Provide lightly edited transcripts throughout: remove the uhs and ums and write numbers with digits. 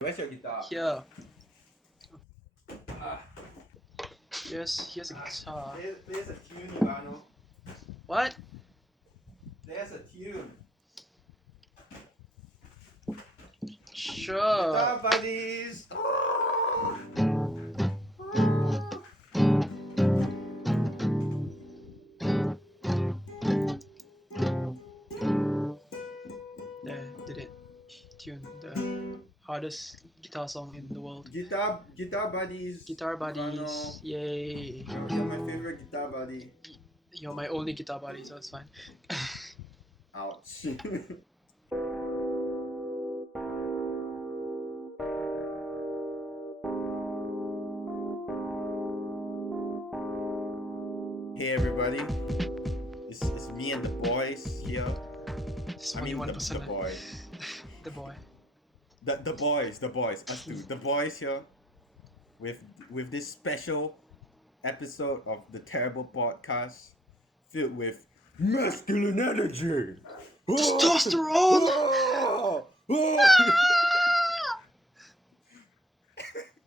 Where's your guitar? Here. Ah, Here's a guitar. there's a tune, Ivano. What? There's a tune. Sure. Guitar buddies. Oh. There, did it. Tune the hardest guitar song in the world. Guitar buddies. Guitar buddies. Ivano. Yay. You're my favorite guitar buddy. You're my only guitar buddy, so it's fine. Ouch. Hey everybody, it's me and the boys here. It's only one person. the boy. The boy. The boys, us two, the boys here, with this special episode of the Terrible Podcast, filled with masculine energy, Testosterone! Oh! Oh!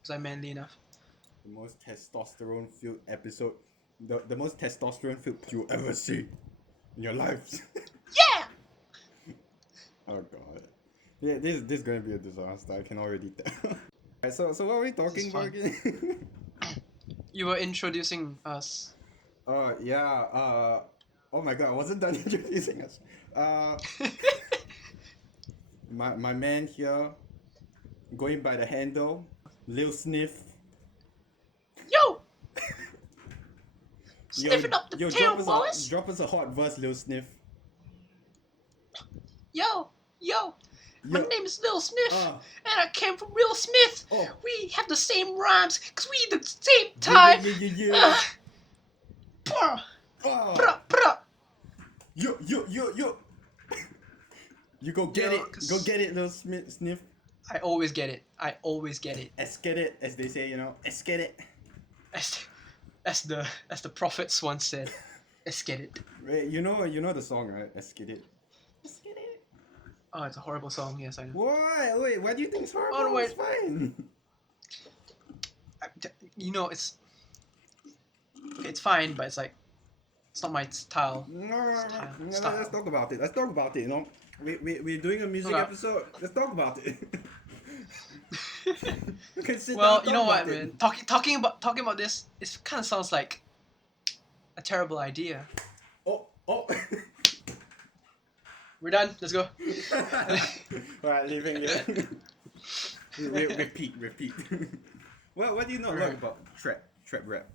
Was I manly enough? The most testosterone-filled episode, the most testosterone-filled you'll ever see in your lives. Yeah! Oh god. Yeah, this is gonna be a disaster. I can already tell. Alright, so what are we talking about again? You were introducing us. Yeah. Oh my god, I wasn't done introducing us. My man here, going by the handle, Lil Sniff. Yo! Sniffing up the tail, boys! Drop us a hot verse, Lil Sniff. Yo! My Yo. name is Lil Smith, and I came from Will Smith. Oh. We have the same rhymes, cause we the same time. Yeah. Bruh, Oh. bruh. Yo. You go get Yo, it. 'cause- Go get it, Lil Sniff. I always get it. Let's get it, as they say, let's get it. As the prophets once said, let's get it. Wait, you know the song, right? Let's get it. Let's get it. Oh, it's a horrible song. Yes, I know. Why? Wait, why do you think it's horrible? Oh, wait. It's fine. It's fine, but it's like it's not my style. No, Style. let's talk about it. You know, we're doing a music Okay. episode. Let's talk about it. We can sit Well, down, you know talk what, about man? it. Talking about this, it kind of sounds like a terrible idea. Oh. We're done. Let's go. Alright, leaving it. Repeat. What do you not like about trap rap?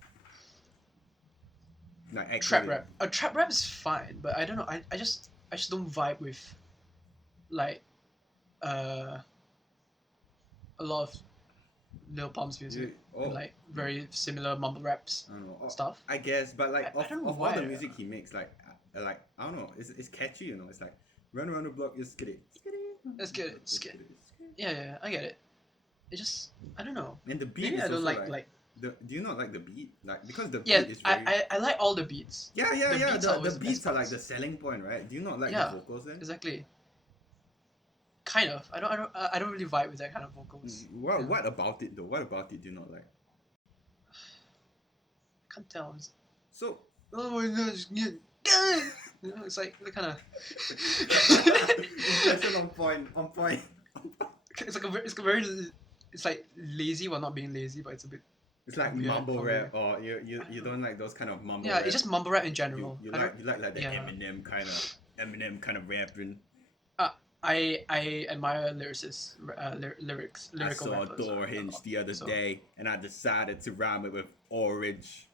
Like actually. Trap rap. Trap rap is fine, but I don't know. I just don't vibe with like a lot of Lil Pump's music. Oh. Like very similar mumble raps I don't know. stuff. I guess, but like I don't know of all why. the music he makes, like I don't know, it's catchy, you know. It's like run around the block, just get it. Let's get it. Yeah, I get it. It just I don't know. And the beat Maybe is I don't also like. do you not like the beat? Like because the Yeah, beat is very I like all the beats. yeah. beats are always The the beats best are like parts. the selling point, right? Do you not like Yeah. the vocals then? Exactly. Kind of. I don't really vibe with that kind of vocals. Well, Yeah. what about it though? What about it do you not like? I can't tell. So Oh my gosh, yeah. You know, it's like the kind of. impression on point. It's like a very. It's like lazy while not being lazy, but it's a bit. It's like weird mumble for me. rap, or you don't like those kind of mumble Yeah, rap. it's just mumble rap in general. You I like the yeah. Eminem kind of rapping. I admire lyricists, lyrical I saw rappers. a door hinge the other So- day, and I decided to rhyme it with orange.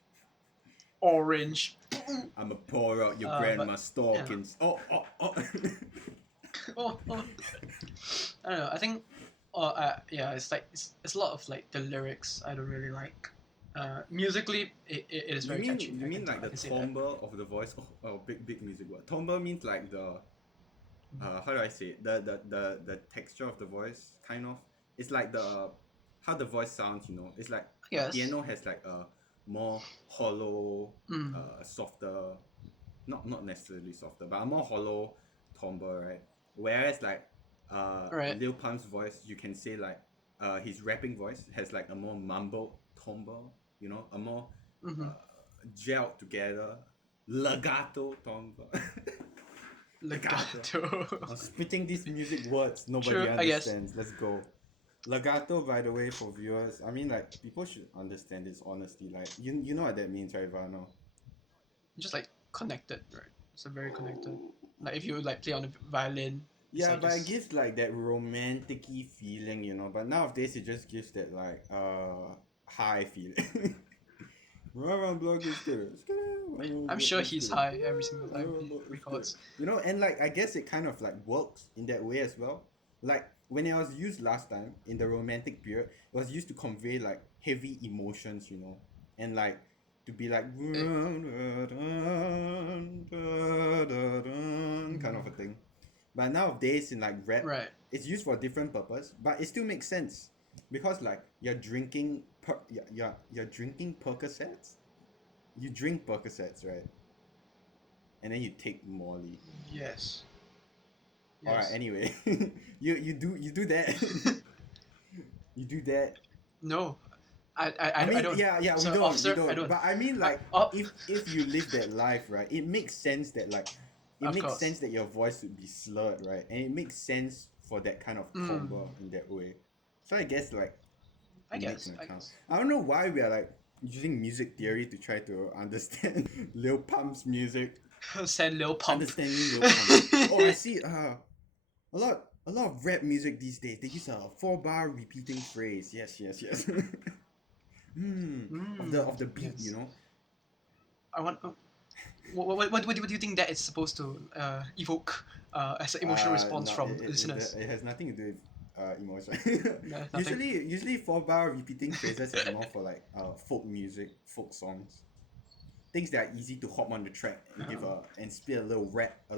Orange. I'ma pour out your But, grandma's stockings. Oh. Oh. I don't know. I think. Yeah, it's like it's a lot of like the lyrics I don't really like. Musically, it is very catchy. You mean like the I can say that. timbre of the voice? Oh, big music word. Timbre means like the how do I say it? The texture of the voice, kind of. It's like the how the voice sounds, you know. It's like Yes. piano has like a more hollow, Mm. softer, not necessarily softer, but a more hollow timbre, right? Whereas like Right. Lil Pump's voice, you can say like his rapping voice has like a more mumbled timbre, you know, a more Mm-hmm. gelled together legato timbre. Legato. Legato. I'm spitting these music words nobody True, I guess. understands. Let's go. Legato, by the way, for viewers, I mean, like, people should understand this honestly. Like, you know what that means, right, Ivano? Just like connected, right? It's a very connected. Like if you like play on a violin, it's Yeah, like but it just gives like that romantic feeling, you know. But nowadays, it just gives that like high feeling. Run block is good. I'm sure he's high every single time he records. You know, and like I guess it kind of like works in that way as well. Like when it was used last time in the romantic period, it was used to convey like heavy emotions, you know, and like to be like Eh, kind of a thing. But nowadays in like rap, right. it's used for a different purpose, but it still makes sense because like you're drinking Percocets. You drink Percocets, right? And then you take Molly. Yes. All right. Yes. Anyway, you do that. You do that. No. I I mean, don't. yeah, we So don't, we officer, I don't. don't. But I mean, I, like, oh, if you live that life, right, it makes sense that like, it of makes course. sense that your voice would be slurred, right, and it makes sense for that kind of Mm, timbre in that way. So I guess like I it makes guess. an I account. guess. I don't know why we are like using music theory to try to understand Lil Pump's music, Send Lil Pump. understanding Lil Pump. Oh, I see. A lot of rap music these days they use a 4 bar repeating phrase. Yes, yes, yes. Of the beat, you Yes. know. I want. What do you think that is supposed to evoke as an emotional response No, from listeners? it has nothing to do with emotion. No, nothing. usually 4 bar repeating phrases is more for like folk music, folk songs, things that are easy to hop on the track and give Um, a and spit a little rap, a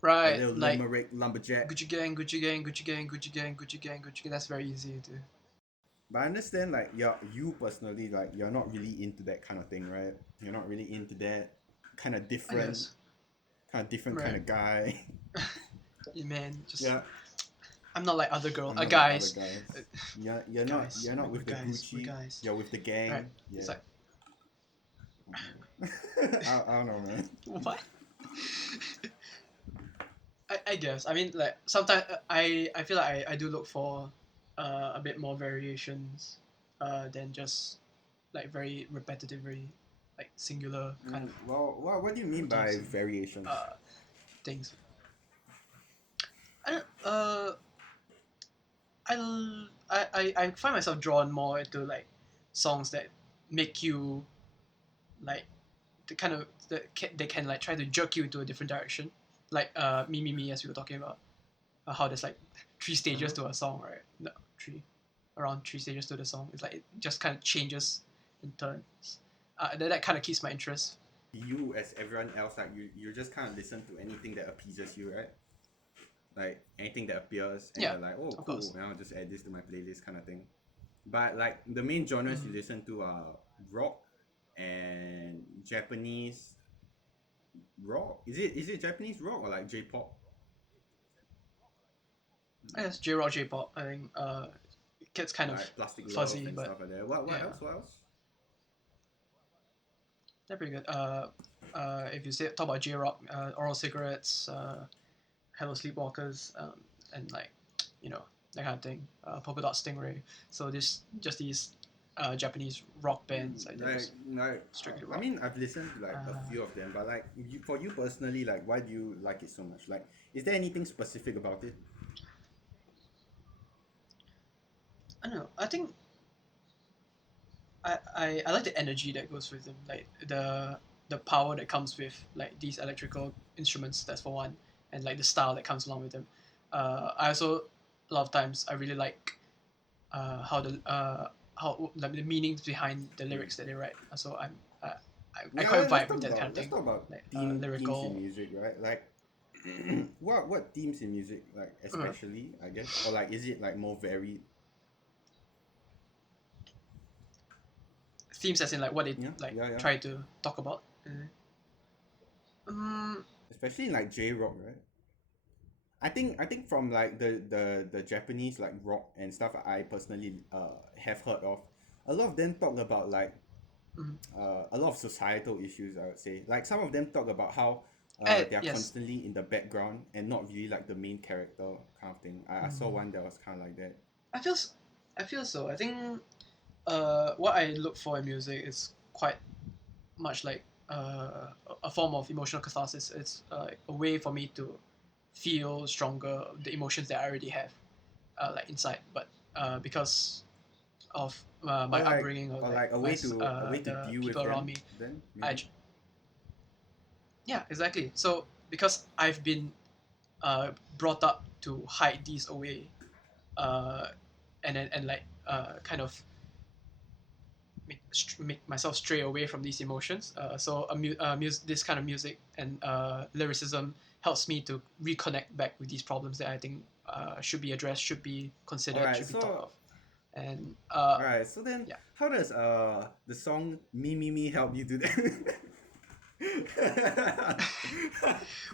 right, little like limerick lumberjack. Gucci gang, Gucci gang, Gucci gang, Gucci gang, Gucci gang, Gucci gang. That's very easy to. But I understand like you personally like you're not really into that kind of thing, right? You're not really into that kind of I different, guess. kind Right. of guy. Yeah, man, just Yeah, I'm not like other I'm not like other guys. guys. Uh, You're not guys, with we're the guys, we're Gucci. guys. You're with the Right. gang. It's Yeah. like I don't know, man. what? I guess. I mean, like sometimes I feel like I do look for a bit more variations than just like very repetitive, very like singular kind of Well, what do you mean by motifs and variations? uh, things. I don't, I find myself drawn more into like songs that make you like the kind of they can like try to jerk you into a different direction, like me as we were talking about how there's like 3 stages Uh-huh. to a song, right? No, around 3 stages to the song. It's like it just kind of changes and turns. That kind of keeps my interest. You as everyone else, like you just kind of listen to anything that appeases you, right? Like anything that appears, and Yeah, you're like, oh, of cool. course. Now I'll just add this to my playlist, kind of thing. But like the main genres you Mm. listen to are rock and Japanese rock. Is it Japanese rock or like J-pop? I guess J rock, J pop. I think it gets kind of Like Plastic Love fuzzy, and but stuff like that. What yeah, else? What else? they're pretty good. If you say talk about J rock, Oral Cigarettes, Hello Sleepwalkers, and like you know that kind of thing. Polka Dot Stingray. So this just these Japanese rock bands like Like those strictly I rock. mean I've listened to like a Uh, few of them, but like for you personally, like why do you like it so much? Like, is there anything specific about it? I don't know. I think I like the energy that goes with them, like the power that comes with like these electrical instruments. That's for one, and like the style that comes along with them. I also a lot of times I really like how like the meanings behind the Mm. lyrics that they write. So I Yeah, quite vibe let's with talk that kind about of thing, like themes in lyrical. music, right? Like what themes in music, like Uh, especially, I guess, or like is it like more varied? Themes as in like what they Yeah, like yeah, yeah. try to talk about. Um, Especially in like J rock, right? I think from like the Japanese like rock and stuff I personally have heard of, a lot of them talk about like Mhm. a lot of societal issues. I would say like some of them talk about how they are Yes. constantly in the background and not really like the main character kind of thing. I saw Mm. one that was kind of like that. I feel s- I feel so. I think what I look for in music is quite much like a form of emotional catharsis. It's a way for me to feel stronger the emotions that I already have like inside, but because of my upbringing or Or like like a way to the deal people with around them me, then I maybe. yeah, exactly. So because I've been brought up to hide these away, uh, and like kind of make myself stray away from these emotions. So this kind of music and lyricism helps me to reconnect back with these problems that I think should be addressed, should be All considered, right, should be thought so of. And all right, so then yeah, how does the song "Me Me Me" help you do that?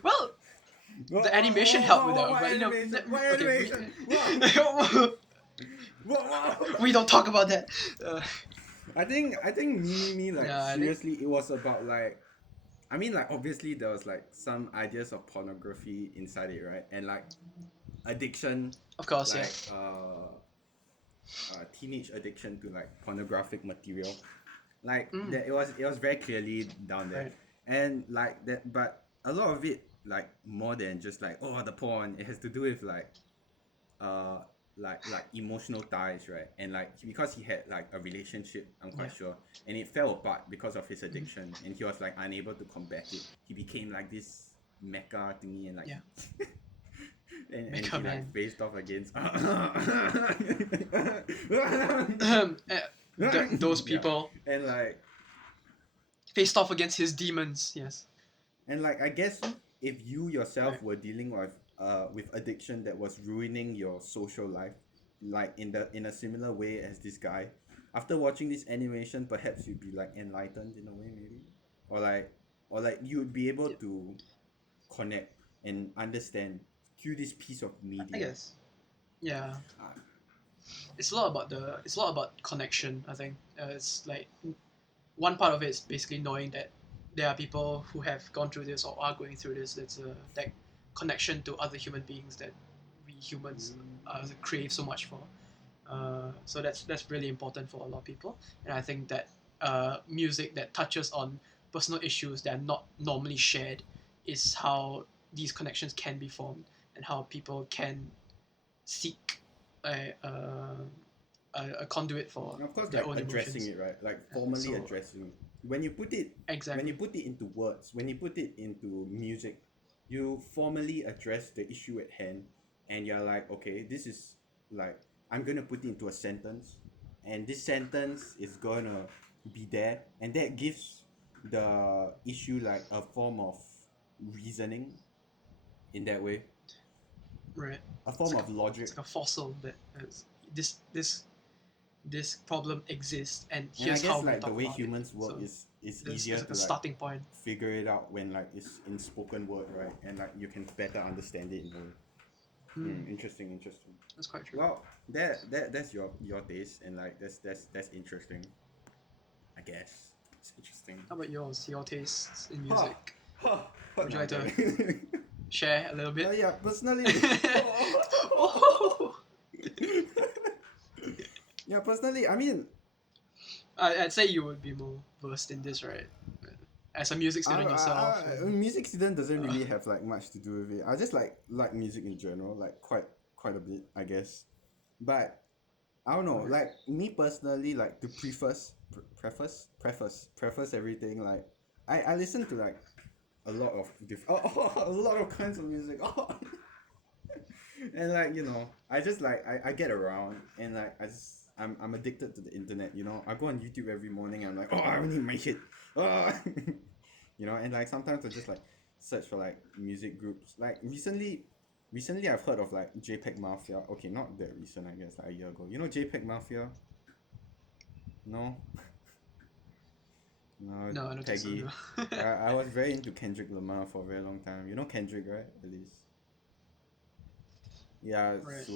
well, Whoa, the whoa, animation whoa, helped whoa, with whoa, that, what but animation? What okay, animation? Whoa, whoa, whoa. we don't talk about that. I think Me Me Me like Yeah, I think seriously it was about like I mean like obviously there was like some ideas of pornography inside it, right? And like addiction, of course, yeah, like teenage addiction to like pornographic material. Like mm, that it was very clearly down there. right, And like that but a lot of it like more than just like oh the porn, it has to do with uh like emotional ties, right? And like because he had like a relationship, I'm yeah, quite sure, and it fell apart because of his mhm, addiction, and he was like unable to combat it. He became like this mecha thingy, and like yeah, and Mecha he like Man. faced off against Those yeah, people and like faced off against his demons. Yes, I guess if you yourself right. were dealing with addiction that was ruining your social life, like in a similar way as this guy, after watching this animation, perhaps you'd be like enlightened in a way, maybe, or like you'd be able Yeah, to connect and understand through this piece of I media. guess. Yeah, Uh, it's a lot about connection. I think it's like one part of it is basically knowing that there are people who have gone through this or are going through this. It's a that connection to other human beings that we humans crave so much for. So that's really important for a lot of people, and I think that music that touches on personal issues that are not normally shared is how these connections can be formed and how people can seek a, uh, a conduit for And of course, their like own addressing emotions. it, right? Like formally So addressing it. When you put it, when you exactly, put it into words, when you put it into music, you formally address the issue at hand, and you're like, okay, this is like I'm gonna put it into a sentence, and this sentence is gonna be there, and that gives the issue like a form of reasoning in that way, right? a form of It's logic. like a fossil that is, this this problem exists, and And I here's how guess we like the talk way about it. humans work So is this easier is like to a like starting point. figure it out when like it's in spoken word, right? And like you can better understand it in a way. Hmm, Interesting, interesting. that's quite true. Well, that's your taste, and like that's interesting. I guess it's interesting. How about yours? Your tastes in Ha music? ha ha. Would you No, I'm like to kidding. share a little bit? Yeah, personally. Oh, Yeah, personally. I mean, I'd say you would be more versed in this, right? As a music student yourself, and music student doesn't uh, really have like much to do with it. I just like music in general, like quite a bit, I guess. But I don't know, okay. like me personally, like to preface everything. Like I listen to like a lot of a lot of kinds of music. And like I just like I get around and like I'm addicted to the internet. I go on YouTube every morning. And I'm like, oh, I need my shit. Oh. And like sometimes I just like search for like music groups. Like recently I've heard of like JPEG Mafia. Okay, not that recent, I guess, like a year ago. JPEG Mafia? No. No, No, I don't think so. Peggy. No. I was very into Kendrick Lamar for a very long time. You know Kendrick, right? At least. Yeah, Right.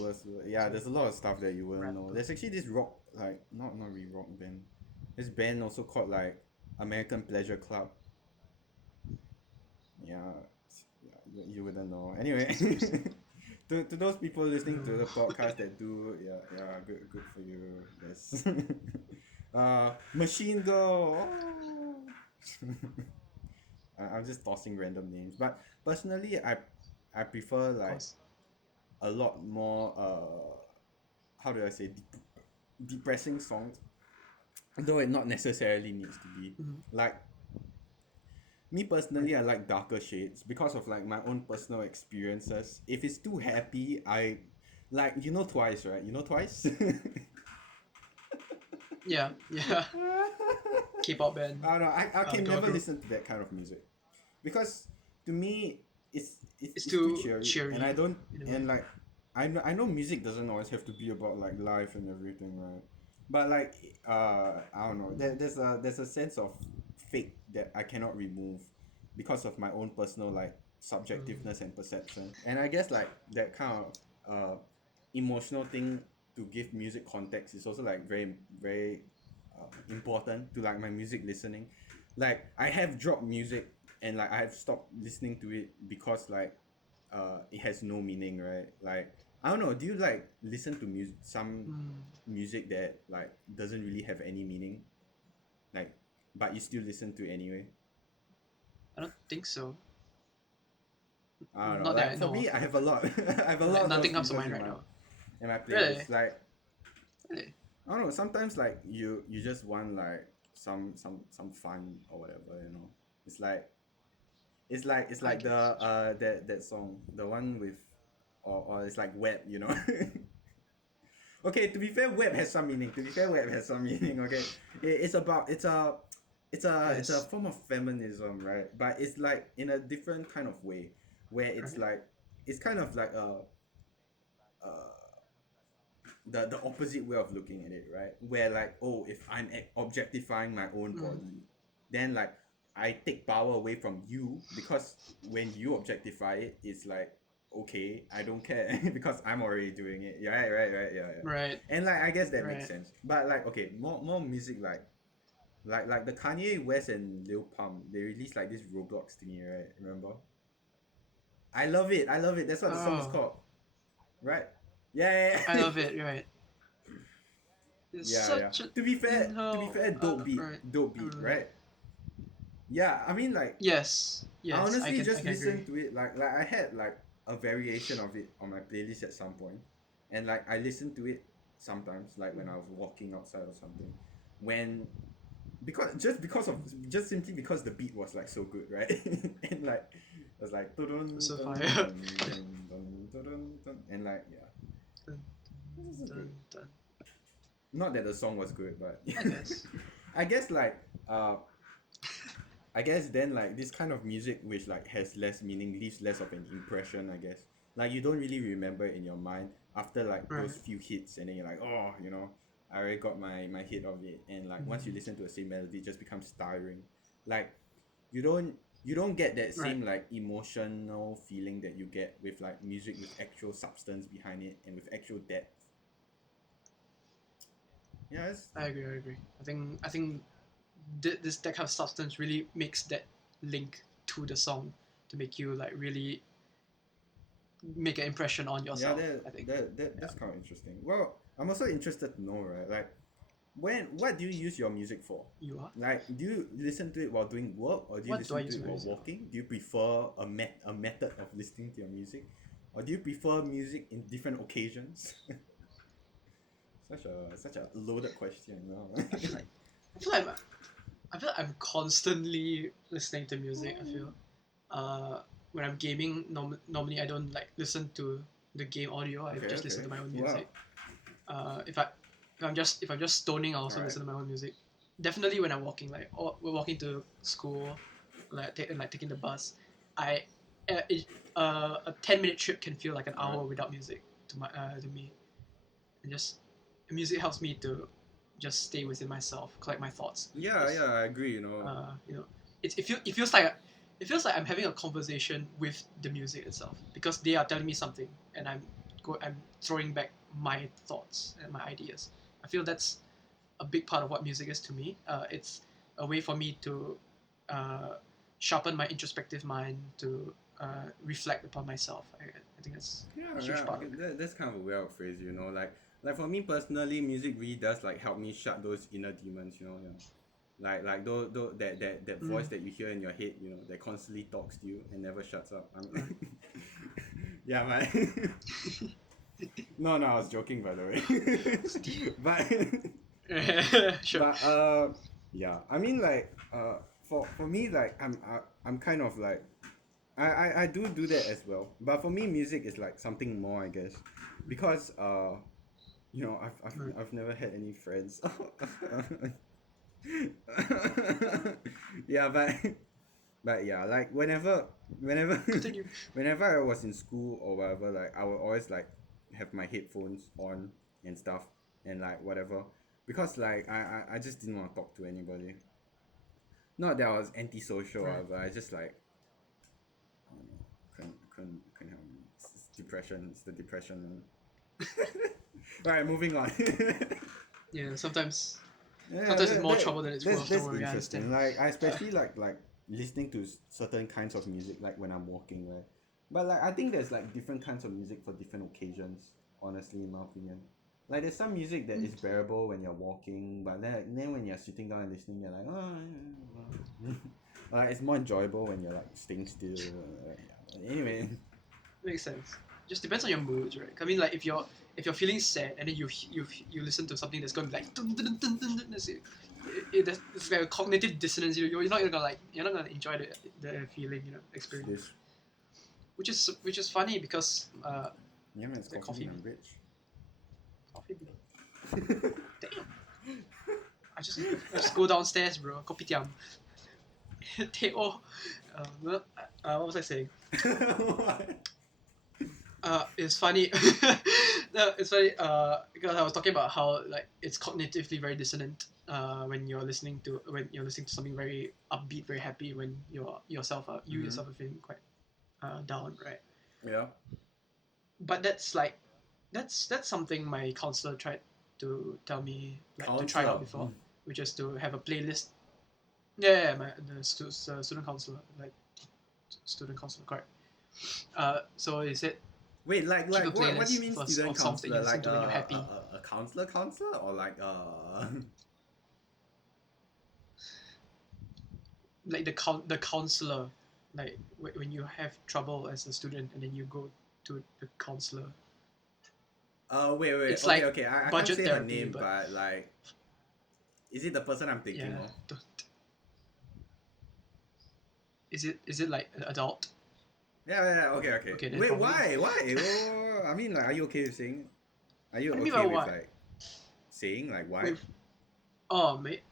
yeah, So there's a lot of stuff that you wouldn't know. rapper. There's actually this rock, like not really rock band. This band also called like American Pleasure Club. Yeah, yeah, you wouldn't know. Anyway, Sounds interesting. to those people listening to No. the podcast that do, yeah, yeah, good for you. Yes. Machine Girl. Oh. I'm just tossing random names, but personally, I prefer Of like course. a lot more how do I say depressing songs, though it not necessarily needs to be. Mhm. Like me Right. personally, I like darker shades because of like my own personal experiences. If it's too happy, I like Twice, right? You know Twice. Yeah. Yeah. K-pop band. I don't know. I can Girl never group. listen to that kind of music because to me It's it's too too cheery, and I cheery don't in a and way. like I know music doesn't always have to be about like life and everything, right? But like I don't know. Mm. There's a sense of fate that I cannot remove because of my own personal like Mm. subjectiveness and perception, and I guess like that kind of emotional thing to give music context is also like very important to like my music listening. Like I have dropped music and like I have stopped listening to it because like it has no meaning, right? Like I don't know, do you like listen to music some Mm. music that like doesn't really have any meaning? Like but you still listen to anyway? I don't think so. I don't know. Not that I Like for know me of. I have a lot I have a Like lot of those nothing comes to people mind right now. in my Really? playlist. Like Really? I don't know. Sometimes like you just want like some fun or whatever. It's like it's I like the guess. Sure. that song, the one with, or it's like web. Okay, to be fair, web has some meaning. To be fair, web has some meaning. Okay, it's about it's a Yes. form of feminism, right? But it's like in a different kind of way, where it's Right. like it's kind of like a the opposite way of looking at it, right? Where like, oh, if I'm objectifying my own Mm. body, then like I take power away from you because when you objectify it, it's like, okay, I don't care because I'm already doing it. Yeah, right, yeah, yeah. Right. And like I guess that makes Right. sense. But like, okay, more music like the Kanye West and Lil Pump, they released like this Roblox thingy, right? Remember? I love it. I love it. That's what the song is Oh, called, right? Yeah, I yeah, love it. Right. It's yeah. such a To be no. fair, Right. dope I beat, remember that. right? Yeah, I mean, like, Yes. I Yes. honestly I just can listened agree. to it. Like I had like a variation of it on my playlist at some point, and like I listened to it sometimes, like when Mm. I was walking outside or something, when because of just simply because the beat was like so good, right? And like it was like dun So dun fire. dun dun dun dun dun, dun, and like yeah, Dun, this is good. dun, dun. Not that the song was good, but I guess. I guess like I guess then like this kind of music which like has less meaning leaves less of an impression, I guess. Like you don't really remember it in your mind after like Right. those few hits, and then you're like, oh, I already got my hit of it, and like once you Mm. listen to the same melody it just becomes tiring. Like you don't you don't get that Right. same like emotional feeling that you get with like music with actual substance behind it and with actual depth. Yeah, it's, I agree. I agree. I think this that kind of substance really makes that link to the song to make you like really make an impression on yeah, yourself. I think. Yeah. that's kind of interesting. Well, I'm also interested to know, right? Like what do you use your music for? You are. Like, do you listen to it while doing work, or do you What do I listen to use it my while music for? walking? Do you prefer a method of listening to your music, or do you prefer music in different occasions? Such a loaded question, I feel like I feel like I feel like I'm constantly listening to music. I feel. Uh, when I'm gaming, normally I don't like listen to the game audio. I Okay, just listen okay. to my own Wow. music. If I if I'm just stoning, I All also right. listen to my own music. Definitely when I'm walking, like or we're walking to school, like taking the bus, I a 10-minute trip can feel like an All right. hour without music to me, and just music helps me to just stay within myself, collect my thoughts. Yeah, Just yeah, I agree. you know, it feels like I'm having a conversation with the music itself because they are telling me something and I'm I'm throwing back my thoughts and my ideas. I feel that's a big part of what music is to me. It's a way for me to uh, sharpen my introspective mind, to reflect upon myself. I think that's Yeah, a huge yeah. part Okay, of it. that's kind of a weird phrase, you know. Like for me personally, music really does like help me shut those inner demons, you know. Yeah. Like those that voice Mm, that you hear in your head, you know, that constantly talks to you and never shuts up. right. Yeah, man. No, no, I was joking by the way. but Sure. but yeah, I mean like for me like I'm kind of like I do that as well. But for me, music is like something more, I guess, because you know, Right. I've never had any friends. Yeah, but yeah, like whenever Continue. whenever I was in school or whatever, like I would always like have my headphones on and stuff and like whatever, because like I just didn't want to talk to anybody. Not that I was antisocial, Right. but I just like I don't know, couldn't help me. It's depression. It's the depression, man. All right, moving on. Yeah. Sometimes Yeah, sometimes it's more trouble than it's worth. Don't that's worry, I understand. interesting. Like I especially like listening to certain kinds of music, like when I'm walking, right? But like I think there's like different kinds of music for different occasions. Honestly, in my opinion, like there's some music that Mm. is bearable when you're walking, but then when you're sitting down and listening, you're like, oh, yeah, yeah." Like it's more enjoyable when you're like staying still. Yeah. Anyway, Makes sense. Just depends on your moods, right? I mean, like if you're feeling sad and then you listen to something that's going to be like dun, dun, dun, dun, dun, it's like a cognitive dissonance. You're not gonna like you're not gonna enjoy the feeling, it's experience. this. Which is funny because Yeah, man, it's the coffee bean. coffee I'm bean, rich. coffee bean. Damn, I just go downstairs, bro. Kopitiam. Teh O. What was I saying? What? It's funny. No, it's funny. Because I was talking about how like it's cognitively very dissonant. When you're listening to something very upbeat, very happy, when you Mm-hmm. yourself are feeling quite down, right? Yeah. But that's something my counselor tried to tell me like to try out Counselor. before, which is to have a playlist. Yeah, my student counselor, like student counselor, correct. So he said Wait, keep a what do you playlist mean first student of songs that you counselor? listen Like to when you're happy. a counselor or like Like the counselor, like when you have trouble as a student and then you go to the counselor. wait, It's okay, like okay. I can't budget say her therapy, name, but but like is it the person I'm thinking yeah. of? Is it like an adult? Yeah, okay, okay. Okay, then Wait, probably. why? I mean, like, are you okay with saying? Are you What do you mean by okay with what? like saying like why? With oh mate,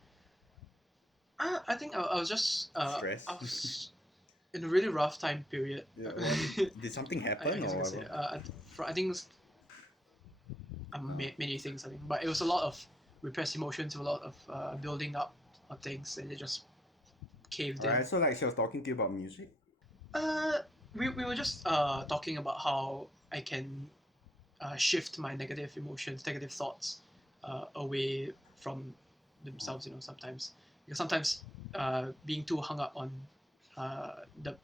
I think I was just Stress. I was in a really rough time period. Yeah, did something I happen guess I or can say whatever? I think it's, many things I think, but it was a lot of repressed emotions, a lot of building up of things, and it just caved in. Alright, so like she was talking to you about music. Uh, we were just talking about how I can shift my negative emotions, negative thoughts away from themselves. Sometimes because sometimes being too hung up on the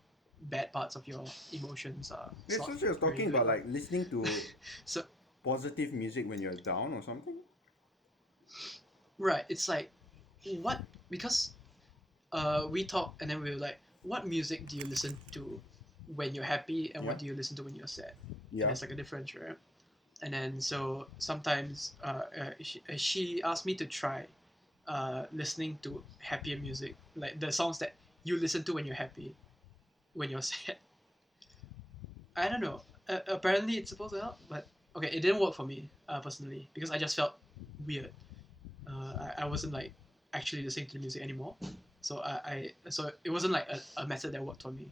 bad parts of your emotions Yeah, it's not so she was very talking good about lah. like listening to So positive music when you're down or something. right, it's like what because we talk and then we were like, what music do you listen to when you're happy and Yeah, what do you listen to when you're sad? And yeah. there's like a difference, right? And then so sometimes she asked me to try listening to happier music, like the songs that you listen to when you're happy, when you're sad. I don't know. Apparently it's supposed to help, but okay, it didn't work for me personally because I just felt weird. I wasn't like actually listening to the music anymore. So it wasn't like a method that worked for me.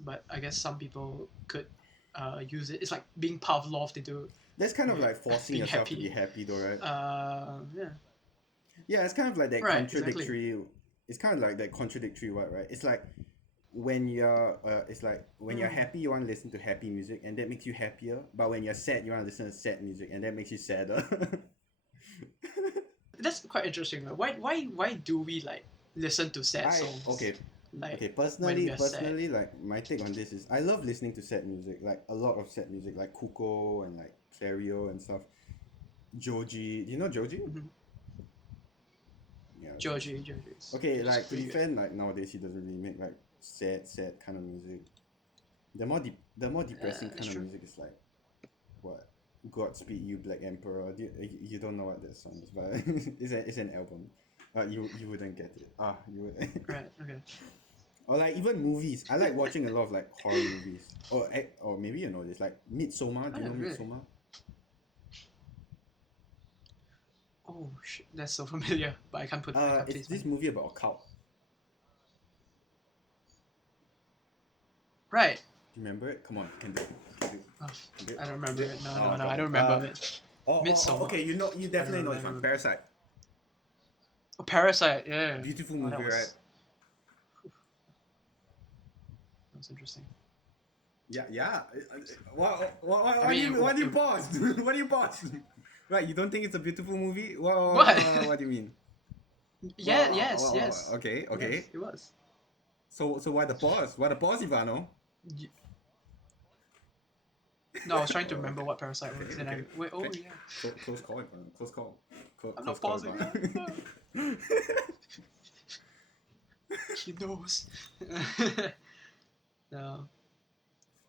But I guess some people could use it. It's like being Pavloved into That's kind of like forcing being yourself to be happy. happy, though, right? Yeah. Yeah, it's kind of like that Right. Exactly. contradictory. It's kind of like that contradictory what, right? It's like when you're it's like when you're Mm. happy you want to listen to happy music and that makes you happier, but when you're sad you want to listen to sad music and that makes you sadder. That's quite interesting. Right? Why do we like listen to sad I songs okay like okay when personally we are sad? like my take on this is I love listening to sad music, like a lot of sad music like Kuko and like Clario and stuff. Joji, do you know Joji? Mm-hmm. Yeah, Georgie okay, is like to be pretty good. fair, like nowadays he doesn't really make like sad kind of music. The more depressing That's kind of true. music is like what Godspeed You Black Emperor. You don't know what that song is, but it's an album. You wouldn't get it. You would. Right. Okay. Or like even movies. I like watching a lot of like horror movies. Or maybe you know this like Midsommar. Do Oh, you know really? Midsommar? Oh shit, that's so familiar, but I can't It's place my this name. movie about a cult. Right. Do you remember it? Come on, can do it. Can do it. Oh, Can do it. I don't Can do remember it. it. No, Oh, no, no. come I on. don't remember it. Midsommar. Okay. You know, you I don't definitely know remember. I this don't one. remember. Parasite. Oh, Parasite. Yeah. Beautiful Oh, movie, right? that was interesting. Yeah, yeah. What, I mean, what do you pause? What do you pause? Right, you don't think it's a beautiful movie? what? What do you mean? Yeah. Yes. Yes. Okay, Yes. okay. It was. So why the pause? Why the pause, Ivano? Y- No, I was trying to Oh, remember okay. what Parasite was, and I Okay. wait. Oh Okay. yeah. Close call, Ivano. Close call. I'm Close not call, pausing Ivano. it. He knows. No.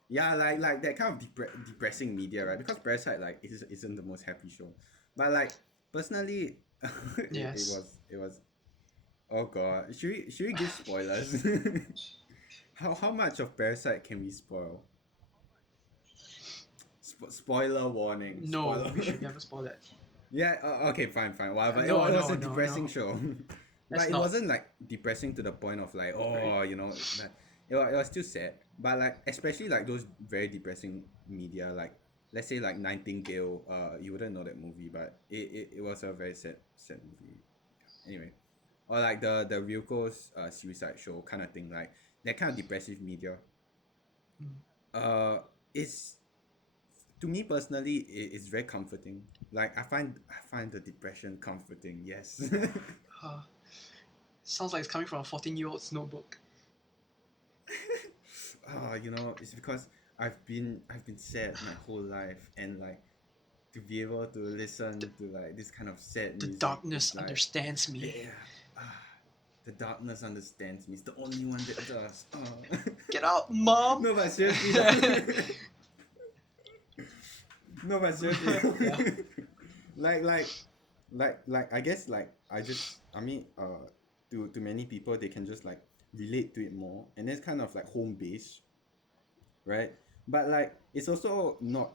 Yeah, like that kind of depressing media, right? Because Parasite like isn't the most happy show, but like personally, Yes. it was. Oh god, should we give spoilers? How much of Parasite can we spoil? Spoiler warning. No, Spoiler. we should never spoil that. Yeah. Okay. Fine. Whatever. No, It was no, a no, no. depressing show, That's but it not wasn't like depressing to the point of like right. like, it was still sad. But like especially like those very depressing media like let's say like Nightingale. You wouldn't know that movie, but it was a very sad movie. Anyway, or like the Ryuko's suicide show kind of thing, like that kind of depressive media. Mm. It's to me personally, it's very comforting. Like I find the depression comforting. Yes. Uh, sounds like it's coming from a 14-year-old's notebook. It's because I've been sad my whole life, and like to be able to listen The, to like this kind of sad the music is darkness like understands me. yeah. ah, the darkness understands me. It's the only one that does. Get out, mom! No, but seriously, no, but seriously, Yeah. like, like, like, I guess, like, I mean, to many people, they can just like relate to it more, and it's kind of like home base, right? But like, it's also not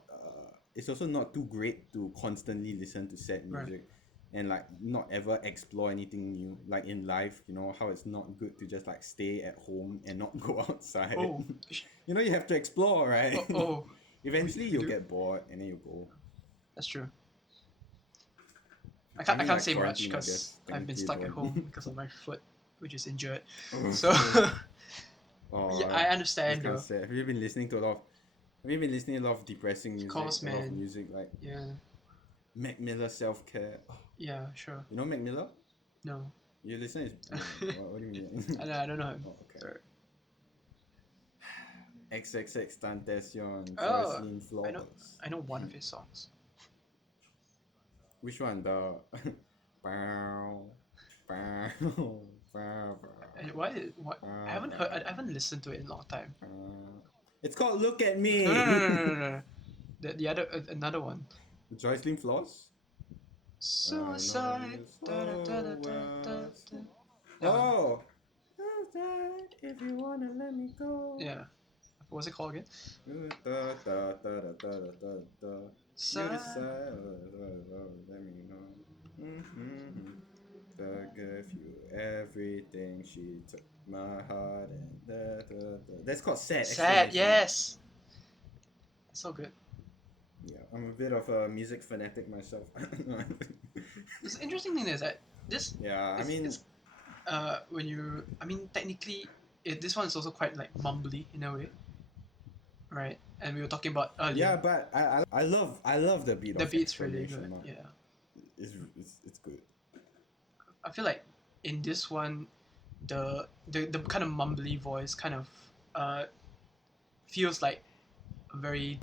too great to constantly listen to sad Right. music, and like not ever explore anything new, like in life. You know how it's not good to just like stay at home and not go outside. Oh. You have to explore, right? Oh. Eventually, We you'll do. get bored, and then you go. That's true. I I mean, can't like say much quarantine, I because guess, I've been technically stuck at bored. home because of my foot, which is injured. Oh, So oh, yeah, I that's understand kind of though. sad. Have you been listening to a lot of? Have you been listening to a lot of depressing Of music? course, A lot of man. music like Yeah. Mac Miller self care. Yeah. Sure. You know Mac Miller? No. You listen? What do you mean? I don't know him. Oh, okay. Sorry. XXX Tentacion, Oh, Joycelyn Flores. I know one of his songs. Which one? The bow, bow, bow, bow, What? I haven't heard. I haven't listened to it in a long time. It's called Look at Me. No. The other another one. Joycelyn Flores. Suicide. Da, da, da, da, da, da, da. That one. Oh. Suicide, if you wanna let me go. Yeah. What's it called again? Da, da, da, da, da, da, da. You Side. decide, let me know. The gave you everything. She took my heart and that's called sad. Sad. Explanation. Yes. So good. Yeah, I'm a bit of a music fanatic myself. The interesting thing is that this Yeah, I It's- mean, it's- when you technically this one is also quite like mumbly in a way, right? And we were talking about earlier. Yeah, but I love the beat The of beat's really exclamation good. mark. Yeah, It's good. I feel like in this one, the kind of mumbly voice kind of feels like a very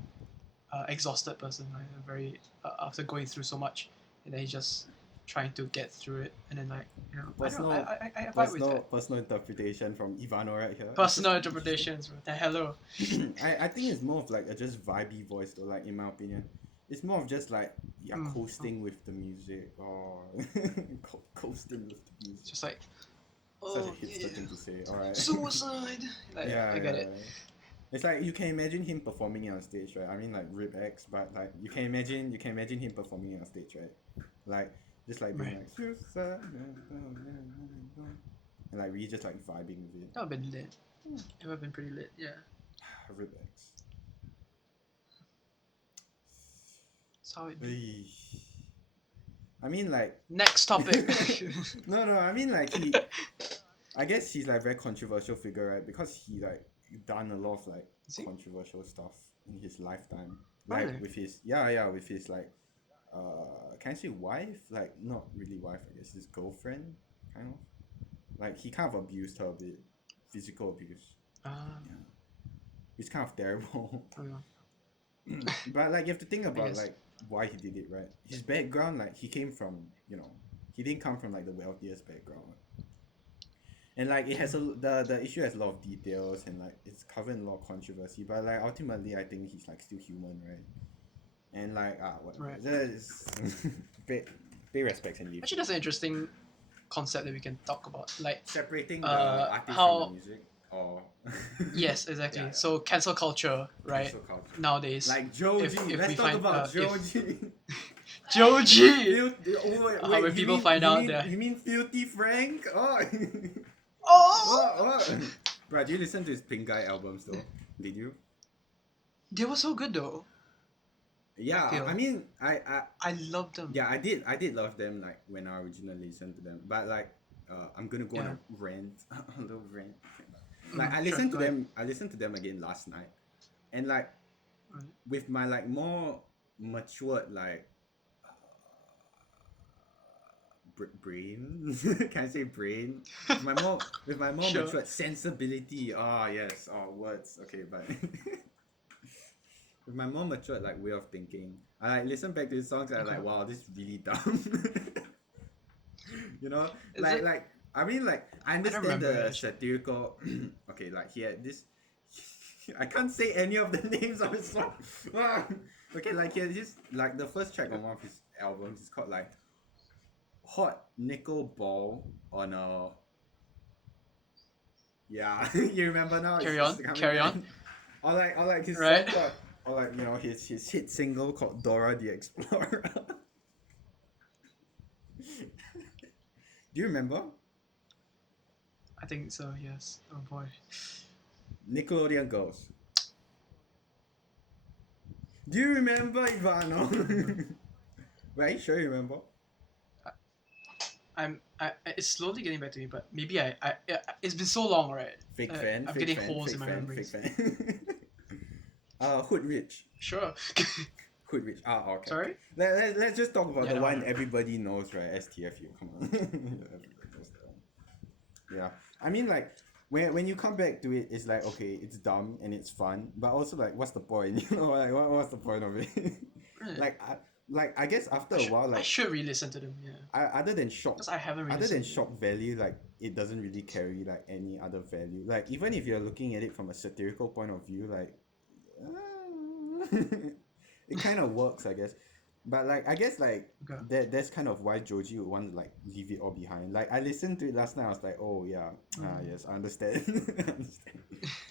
exhausted person, like a very after going through so much, and then he's just trying to get through it, and then like I don't know, I vibe with that. Personal interpretation from Ivano right here. Personal Interesting. interpretations, bro. The hello. I think it's more of like a just vibey voice though, like in my opinion. It's more of just like coasting with the music or coasting with the music. Just like, Such a oh hipster yeah, thing to say. Alright. suicide. Like, Yeah, I get yeah, it. yeah. It's like you can imagine him performing it on stage, right? I mean like Rip X, but like you can imagine him performing it on stage, right? Like just like being Right. like suicide and like really just like vibing with it. That would have been lit. It would have been pretty lit. Yeah. Rip X. That's how it be. Eesh. I mean like Next topic. no, I mean like I guess he's like very controversial figure, right? Because he like done a lot of like Is he? controversial stuff in his lifetime. Like Really? with his with his like can I say wife? Like not really wife, I guess his girlfriend, kind of. Like he kind of abused her a bit. Physical abuse. Yeah. He's kind of terrible. Oh, yeah. But like you have to think about guess. like why he did it, right? His background, like he came from, he didn't come from like the wealthiest background. And like it has the issue has a lot of details and like it's covered in a lot of controversy. But like ultimately I think he's like still human, right? And like whatever. Right. There's pay respects and leave. Actually, that's an interesting concept that we can talk about. Like, Separating the artist how- from the music or yes, exactly. Yeah. So cancel culture, right? cancel culture. Nowadays, Like Joji. if Let's we talk find, about if- Joji. Joji. Wait, when people find out that- you mean Filthy Frank? Oh. Oh, what? Bro, do you listen to his Pink Guy albums though? Did you? they were so good though. Yeah, Feel. I mean, I I loved them. yeah, I did love them like when I originally listened to them, but like, I'm gonna go on a rant, a little rant. Like I listened to go ahead. them, again last night, and like, Right. with my like more matured like brain, can I say brain? With my more Sure. matured sensibility. Yes, words. Okay, but with my more matured like way of thinking, I like listen back to these songs and I'm like, wow, this is really dumb. You know, Is like it- like I mean like I understand remember the it. satirical. Okay, like he had this. I can't say any of the names of his song. Okay, like he had this like the first track on one of his albums is called like Hot Nickel Ball on a. Yeah, you remember now? Carry It's on, coming carry back. on. Or like his Right. song called, or like his hit single called Dora the Explorer. Do you remember? I think so. Yes. Oh boy. Nickelodeon Girls. Do you remember Ivano? Right? Sure you remember? It's slowly getting back to me, but maybe it's been so long, right? Fake fan. I'm fake getting fan, holes fake in my fan, memories. Fake fan. Hood Rich. Sure. Hood Rich. Okay. Sorry? Let's just talk about Yeah, the no, one no. everybody knows, right? STFU. Come on. Everybody knows that one. Yeah. I mean, like, when you come back to it, it's like, okay, it's dumb and it's fun, but also, like, what's the point? You know, like, what's the point of it? Really? I guess after a while, I like, should re-listen to them. Yeah. other than shock, Because I haven't really. other than shock value, like, it doesn't really carry, like, any other value. Like, even if you're looking at it from a satirical point of view, like, it kind of works, I guess. But like I guess like Okay. that's kind of why Joji would want to like leave it all behind. Like I listened to it last night, I was like, oh yeah, yes, I understand. I understand.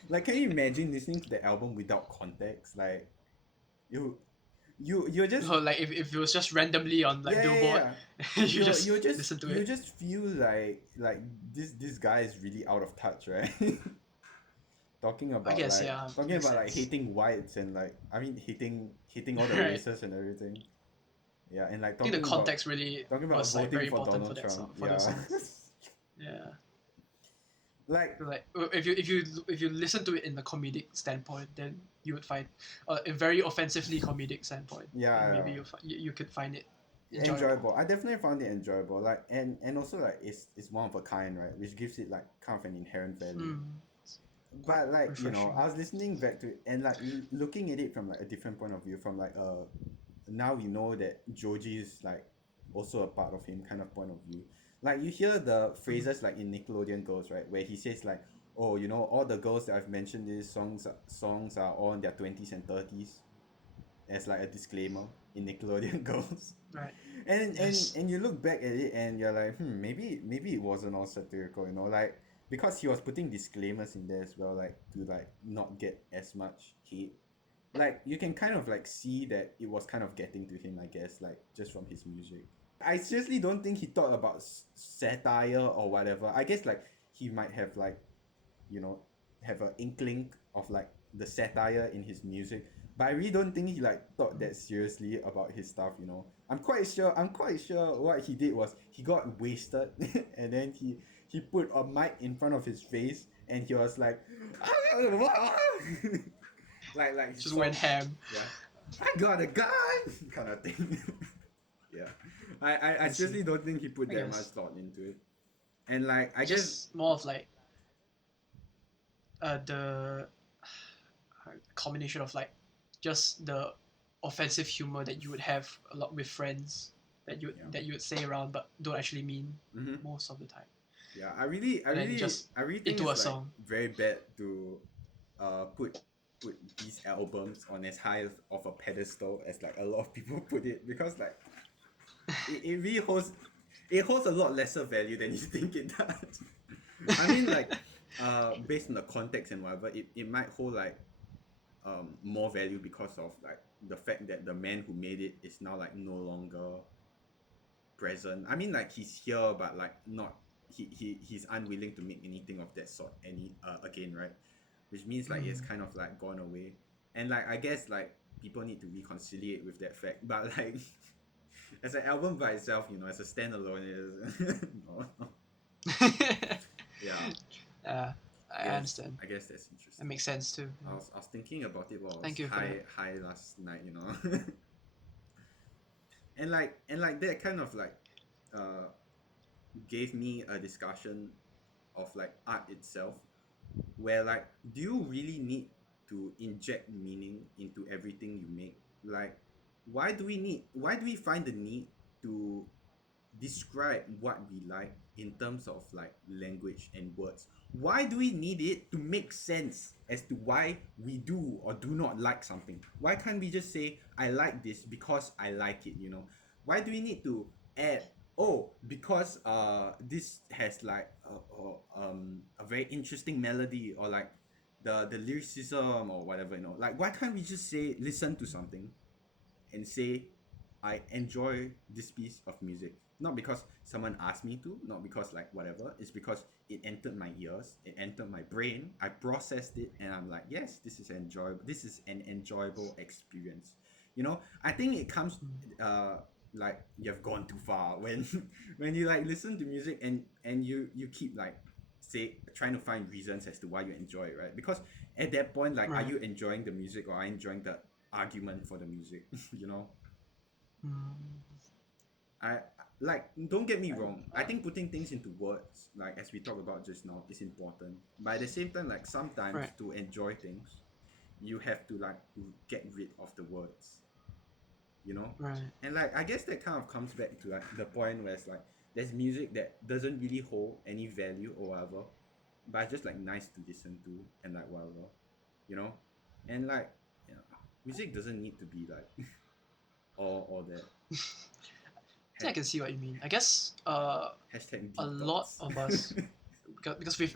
Like, can you imagine listening to the album without context? Like, you're just So like if it was just randomly on like Billboard, you just listen to you it. just feel like this guy is really out of touch, right? Talking about guess, like yeah, talking makes about like sense. hating whites and like I mean hating all the Right. races and everything. Yeah, and like I think talking the context really about was like voting very for important Donald for that Trump. song. For those songs. Yeah. Like, Like if you listen to it in the comedic standpoint, then you would find a very offensively comedic standpoint. Then yeah, maybe you could find it enjoyable. enjoyable. I definitely found it enjoyable. Like, and also like it's one of a kind, right? Which gives it like kind of an inherent value. Mm, quite But like, refreshing. I was listening back to it and like looking at it from like a different point of view, from like now we know that Joji is like also a part of him kind of point of view. Like you hear the Mm, phrases like in Nickelodeon Girls, right, where he says like, oh, all the girls that I've mentioned these songs are all in their 20s and 30s, as like a disclaimer in Nickelodeon Girls. right. And you look back at it and you're like, maybe it wasn't all satirical, like because he was putting disclaimers in there as well, like to like not get as much hate. Like you can kind of like see that it was kind of getting to him, I guess, like just from his music. I seriously don't think he thought about satire or whatever. I guess like he might have like you know have an inkling of like the satire in his music, but I really don't think he like thought that seriously about his stuff. I'm quite sure what he did was he got wasted and then he put a mic in front of his face and he was like like Just went ham. yeah, I got a gun kind of thing. Yeah, I I see. seriously don't think he put I that much guess thought into it. And like I guess just more of like the combination of like just the offensive humor that you would have a lot with friends yeah. that you would say around but don't actually mean Mm-hmm. most of the time. Yeah, I really, I And then really, just I really think into a it's like song. very bad to, put these albums on as high of a pedestal as like a lot of people put it, because like it really holds a lot lesser value than you think it does. I mean like, based on the context and whatever, it might hold like more value because of like the fact that the man who made it is now like no longer present. I mean, like he's here, but like not. He's unwilling to make anything of that sort again, right? Which means like it's Mm. kind of like gone away, and like I guess like people need to reconciliate with that fact. But like as an album by itself, as a standalone, it is no. Yeah. uh, I I guess understand. I guess that's That interesting. makes sense too. I Yeah. was, I was thinking about it while I was Thank you for that. high last night. And like that kind of like uh gave me a discussion of like art itself, where like do you really need to inject meaning into everything you make? Like why do we find the need to describe what we like in terms of like language and words? Why do we need it to make sense as to why we do or do not like something? Why can't we just say I like this because I like it? Why do we need to add, oh, because this has like a very interesting melody, or like the lyricism or whatever? Like why can't we just say listen to something and say I enjoy this piece of music, not because someone asked me to, not because like whatever. It's because it entered my ears, it entered my brain, I processed it, and I'm like, yes, this is enjoyable. This is an enjoyable experience. I think it comes, Mm. like you've gone too far when when you like listen to music and you keep like say trying to find reasons as to why you enjoy it, right? Because at that point, like, are Right. you enjoying the music or are you enjoying the argument for the music? you know Mm. I like, don't get me wrong. I think putting things into words, like as we talked about just now, is important. But at the same time, like sometimes Right. to enjoy things, you have to like get rid of the words, you know. Right. And like I guess that kind of comes back to like the point where it's like there's music that doesn't really hold any value or whatever, but it's just like nice to listen to and like whatever, you know. And like, music doesn't need to be like all that. I think I can see what you mean. I guess Hashtag a deep lot thoughts. of us because we've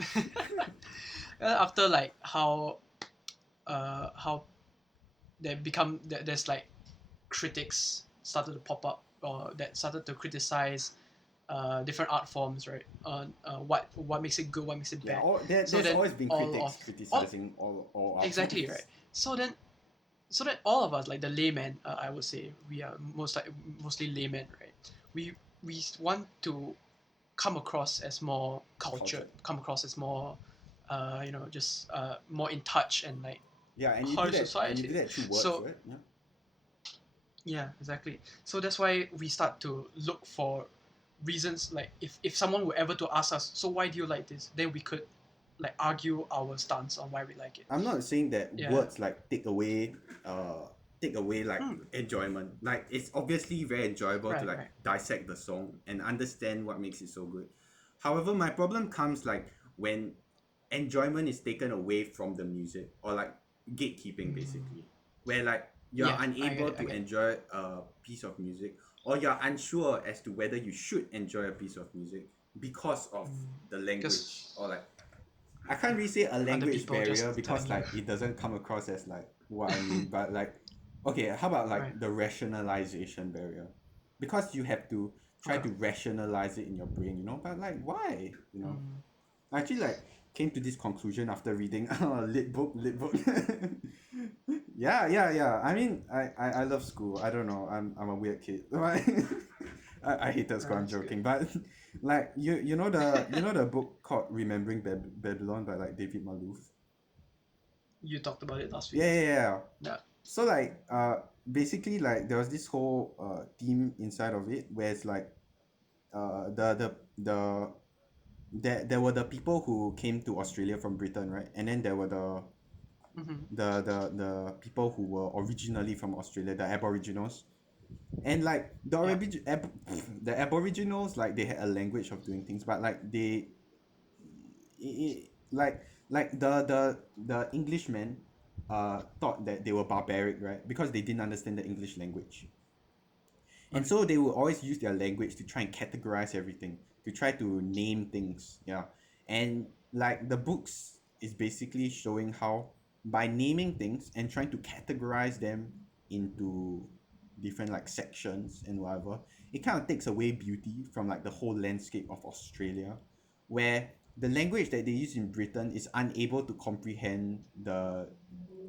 after like how there's like critics started to pop up or that started to criticize different art forms, right? On what makes it good, what makes it Yeah, bad. So there's then always been all critics of all criticizing all art exactly right. forms. So then all of us, like the layman, I would say we are mostly laymen, right? We want to come across as more cultured, Cultured. come across as more, just more in touch and like Yeah, and you part do of that, society. through words, So right? Yeah. yeah, exactly. So that's why we start to look for reasons. Like if someone were ever to ask us, so why do you like this? Then we could like argue our stance on why we like it. I'm not saying that Yeah. words like take away like Hmm. enjoyment. Like it's obviously very enjoyable to Right. like Right. dissect the song and understand what makes it so good. However, my problem comes like when enjoyment is taken away from the music, or like gatekeeping basically, where like you're Yeah, I get unable it. I to get it. enjoy a piece of music, or you're unsure as to whether you should enjoy a piece of music because of the language, Because or like I can't really say a other language people barrier just because telling you. like it doesn't come across as like what I mean, but like okay, how about Right. like the rationalization barrier? Because you have to try Okay. to rationalize it in your brain, but like why? Mm. I actually like came to this conclusion after reading lit book. Yeah. I mean, I love school. I don't know. I'm a weird kid. I hated school. I'm That's good. joking, but like you know the book called Remembering Babylon by like David Malouf. You talked about it last week. Yeah. Yeah. So like basically like there was this whole theme inside of it where it's like the there were the people who came to Australia from Britain, right? And then there were Mm-hmm. the people who were originally from Australia, the Aboriginals. And like Yeah. the Aboriginals, like they had a language of doing things, but like like the Englishmen thought that they were barbaric, right? Because they didn't understand the English language. And Right. so they will always use their language to try and categorize everything, to try to name things. Yeah. And like the books is basically showing how by naming things and trying to categorize them into different like sections and whatever, it kind of takes away beauty from like the whole landscape of Australia, where the language that they use in Britain is unable to comprehend the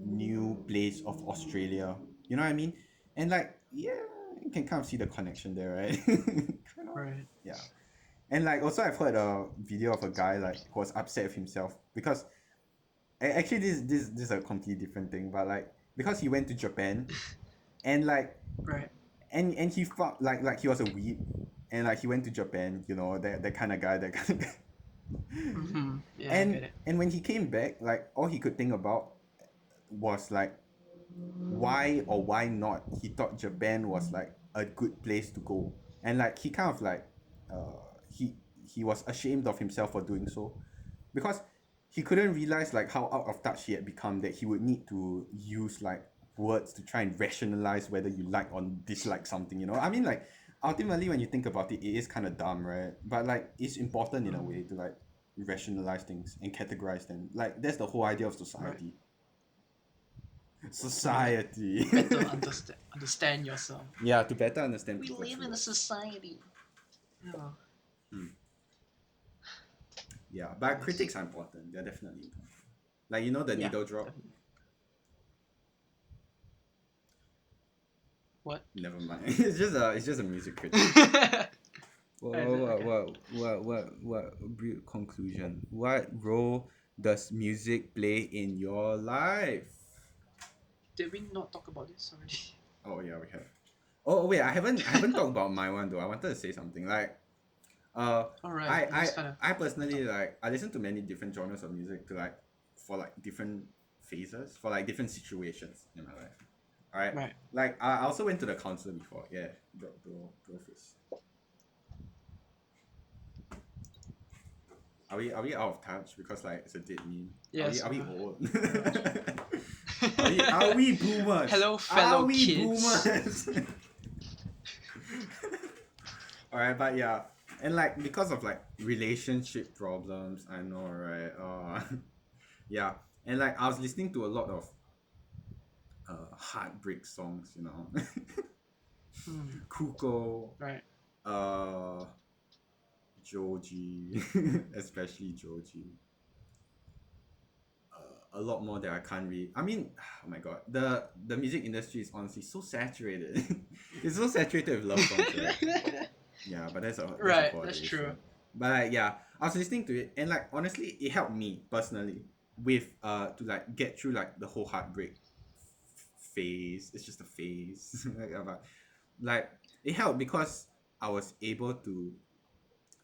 new place of Australia. You know what I mean? And like, yeah, you can kind of see the connection there, right? Kind of. Right. Yeah. And like also I've heard a video of a guy like who was upset with himself because actually this is a completely different thing, but like because he went to Japan and like Right. and he felt like he was a weeb, and like he went to Japan, that kind of guy, that kind of guy. Mm-hmm. Yeah, I and get it. and when he came back, like all he could think about was like why or why not he thought Japan was like a good place to go, and like he kind of like uh he he was ashamed of himself for doing so, because he couldn't realize like how out of touch he had become, that he would need to use like words to try and rationalize whether you like or dislike something. I mean, like ultimately when you think about it, it is kind of dumb, right? But like it's important in a Mm. way to like rationalize things and categorize them. Like that's the whole idea of Right. society. To like Society. better understand yourself. Yeah, to better understand We people live through in a words. society. Yeah. Hmm. Yeah, but Nice. critics are important. They're definitely important. Like the Yeah. needle drop. Definitely. What? Never mind. It's just a music critic. Oh, is it? Okay. What brief conclusion? What role does music play in your life? Did we not talk about this already? Oh yeah, we have. Oh wait, I haven't talked about my one though. I wanted to say something like uh All right. I It I was kind of. I personally like I listen to many different genres of music to like for like different phases, for like different situations in my life. Alright. Right. Like I also went to the counselor before. Yeah. Go first. Are we out of touch because like it's a dead meme? Are we Yes. are we old? Very much. are we boomers? Hello, Are fellow we kids. boomers? Alright, but yeah. And like because of like relationship problems, I know, right? Yeah. And like I was listening to a lot of heartbreak songs. Hmm. Kuko, Right. uh Joji, especially Joji. A lot more that I can't read. I mean, oh my god, the music industry is honestly so saturated. It's so saturated with love songs, right? Yeah, but that's a Right. whole other That's true. issue. But like, yeah, I was listening to it, and like honestly, it helped me personally with to like get through like the whole heartbreak phase. It's just a phase. Like it helped because I was able to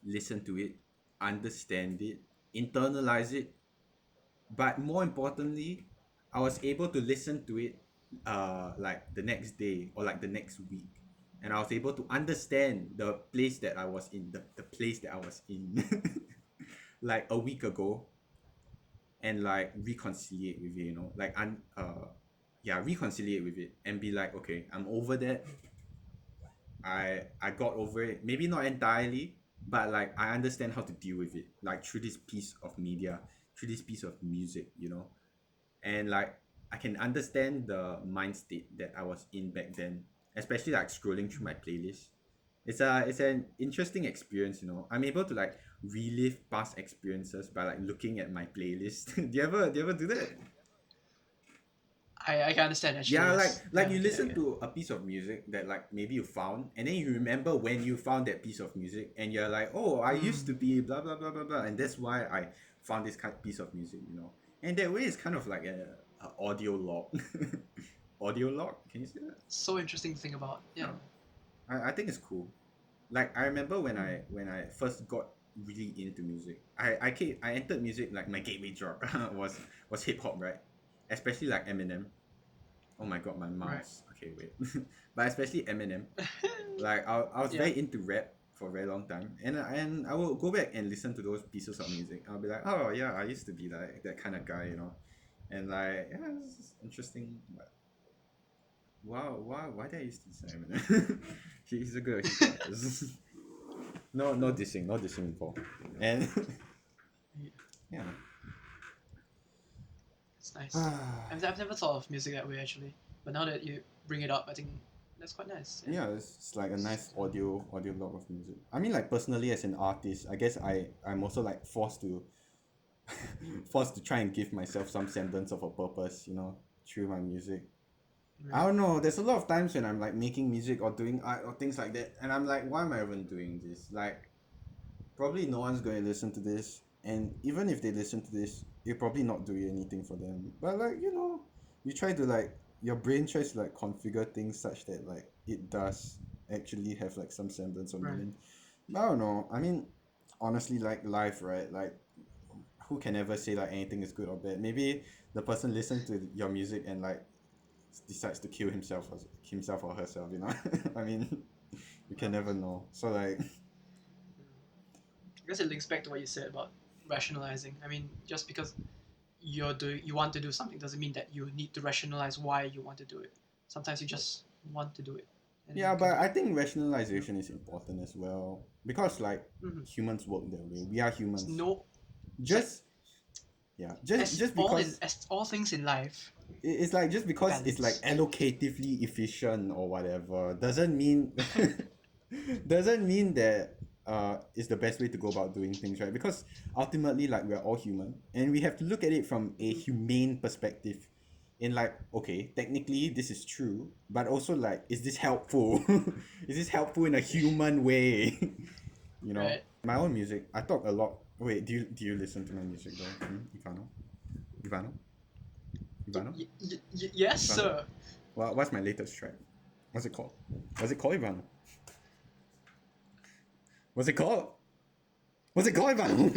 listen to it, understand it, internalize it, but more importantly, I was able to listen to it like the next day or like the next week. And I was able to understand the place that I was in, the place that I was in like a week ago, and like reconciliate with it, yeah, reconciliate with it and be like, okay, I'm over that. I got over it. Maybe not entirely, but like I understand how to deal with it. Like through this piece of media, through this piece of music. And like I can understand the mind state that I was in back then, especially like scrolling through my playlist. It's an interesting experience. I'm able to like relive past experiences by like looking at my playlist. Do you ever do that? I can understand actually. Yeah, Yes. like Yeah. you Okay. listen Okay. to a piece of music that like maybe you found, and then you remember when you found that piece of music, and you're like, oh, I used Mm. to be blah blah blah blah blah, and that's why I found this kind of piece of music. And that way it's kind of like a audio log. Audio log, can you say that? So interesting to think about. Yeah. Yeah, I think it's cool. Like I remember when Mm. I first got really into music, I entered music, like my gateway drug was hip hop, right? Especially like Eminem. Oh my god, my Right. mouse. Okay, wait. But especially Eminem. Like I was Yeah. very into rap for a very long time, and I will go back and listen to those pieces of music. I'll be like, oh yeah, I used to be like that kind of guy. And like, yeah, it's interesting. But wow, why did I used to listen to Eminem? He's a good artist. No Mm. dissing, no dissing involved. And Yeah. yeah. It's nice. I've never thought of music that way actually, but now that you bring it up, I think that's quite nice. Yeah. Yeah, it's like a nice audio log of music. I mean, like personally as an artist, I guess I'm also like forced to try and give myself some semblance of a purpose, through my music. I Right. don't know. There's a lot of times when I'm like making music or doing art or things like that, and I'm like, why am I even doing this? Like, probably no one's going to listen to this, and even if they listen to this, you're probably not doing anything for them. But like, you try to like your brain tries to like configure things such that like it does actually have like some semblance of Right. meaning. But I don't know. I mean, honestly, like life, right? Like, who can ever say like anything is good or bad? Maybe the person listens to your music and like decides to kill himself or herself. I mean, you can never know. So like, I guess it links back to what you said about rationalizing. I mean, just because you want to do something doesn't mean that you need to rationalize why you want to do it. Sometimes you just want to do it, and then yeah, you can but do I it. think rationalization is important as well because like Mm-hmm. humans work that way. We are It's humans. no, it's like Just yeah, just because as all things in life, it's like just because it's like balance. allocatively efficient or whatever doesn't mean doesn't mean that it's the best way to go about doing things, right? Because ultimately, like, we're all human and we have to look at it from a Mm. humane perspective. In like, okay, technically this is true, but also like, is this helpful? Is this helpful in a human way? Right? My own music, I talk a lot. Wait, do you listen to my music though? Ivano? Ivano? Ivano? Yes, Ivano? sir. What's my latest track? What's it called? What's it called, Ivano? What's it called? What's it called, Ivano?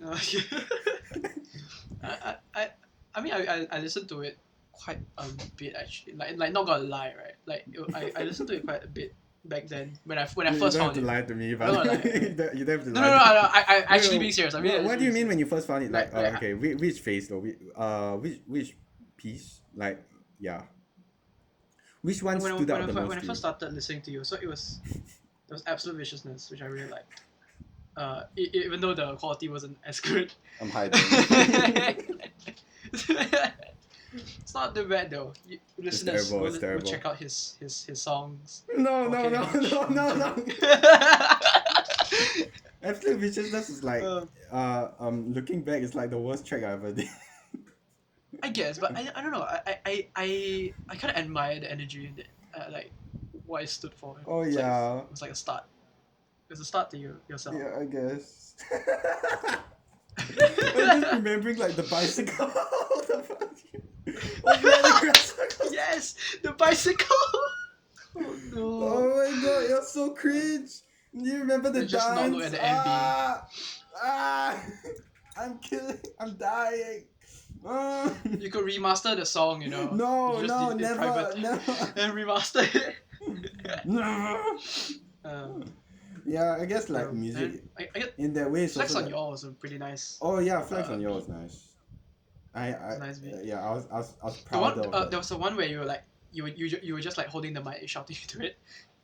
No, I, I, I mean, I listened to it quite a bit actually. Like not gonna lie, right? I listened to it quite a bit back then when I You first don't have found to it. lie to me, I'm not Ivano. gonna lie. You don't have to No, lie no, no. to me. I Wait, actually being serious. I mean, what actually do you being mean when serious. you first found it? Like, Like okay, which phase though? Which piece? Like, yeah. Which one stood out the when most I to you? first started listening to you, so it was Absolute Viciousness, which I really liked. Even though the quality wasn't as good. I'm hiding. It's not too bad though. It's Listeners, terrible. It's go terrible. check out his songs. No, no, no, OKH no, on no, YouTube. no. Absolute Viciousness is like, Um, looking back, it's like the worst track I ever did. I guess, but I don't know. I kind of admire the energy that like what it stood for. Oh It's like yeah. it was like a start. It's a start to yourself. Yeah, I guess. I'm just remembering like the bicycle. Oh yeah, the grasshopper. Yes, the bicycle. Oh no. Oh my god, you're so cringe. Do you remember the Let's just not look dance? at the MV. Ah, I'm killing. I'm dying. Ah. You could remaster the song, No, You just no, did it in never, private never, and remaster it. never. Um, Yeah, I guess like and music I get in that way is Flex also on like, Your was a pretty nice. oh yeah, Flex on beat. yours nice. It's a nice beat. Yeah, I was The proud one of that. there was the one where you were like you were just like holding the mic shouting into it.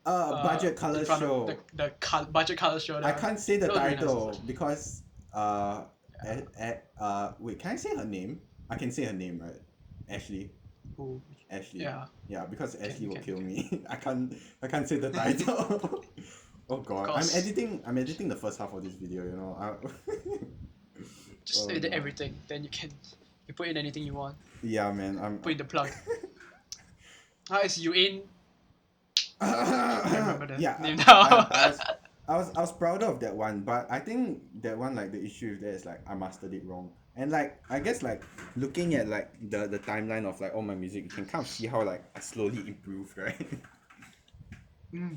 Budget color In front show. of the budget color show. I can't say the that was really nice title also. because wait, can I say her name? I can say her name, right? Ashley. Ooh, Ashley. yeah. Yeah, because Ashley will can. kill me. I can't say the title. Oh god. I'm course. editing the first half of this video, you know. Just Oh, edit no. everything. Then you put in anything you want. Yeah, man. I'm Put in the plug. It's you in. I remember the yeah, name I, now. I was proud of that one, but I think that one like the issue with that is like I mastered it wrong. And like I guess like looking at like the timeline of like all my music, you can kind of see how like I slowly improved, right?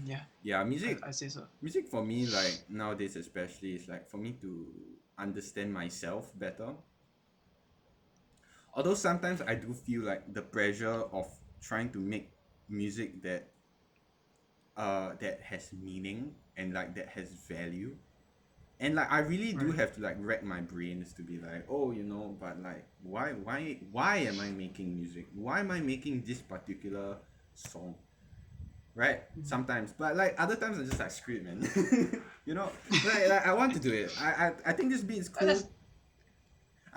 Yeah. Yeah, music I say so. music for me like nowadays especially is like for me to understand myself better. Although sometimes I do feel like the pressure of trying to make music that has meaning and like that has value, and like I really do Right. have to like rack my brains to be like, oh, but like why am I making music, why am I making this particular song, right? Sometimes, but like other times I'm just like, screw it, man. Like I want to do it. I think this beat is cool.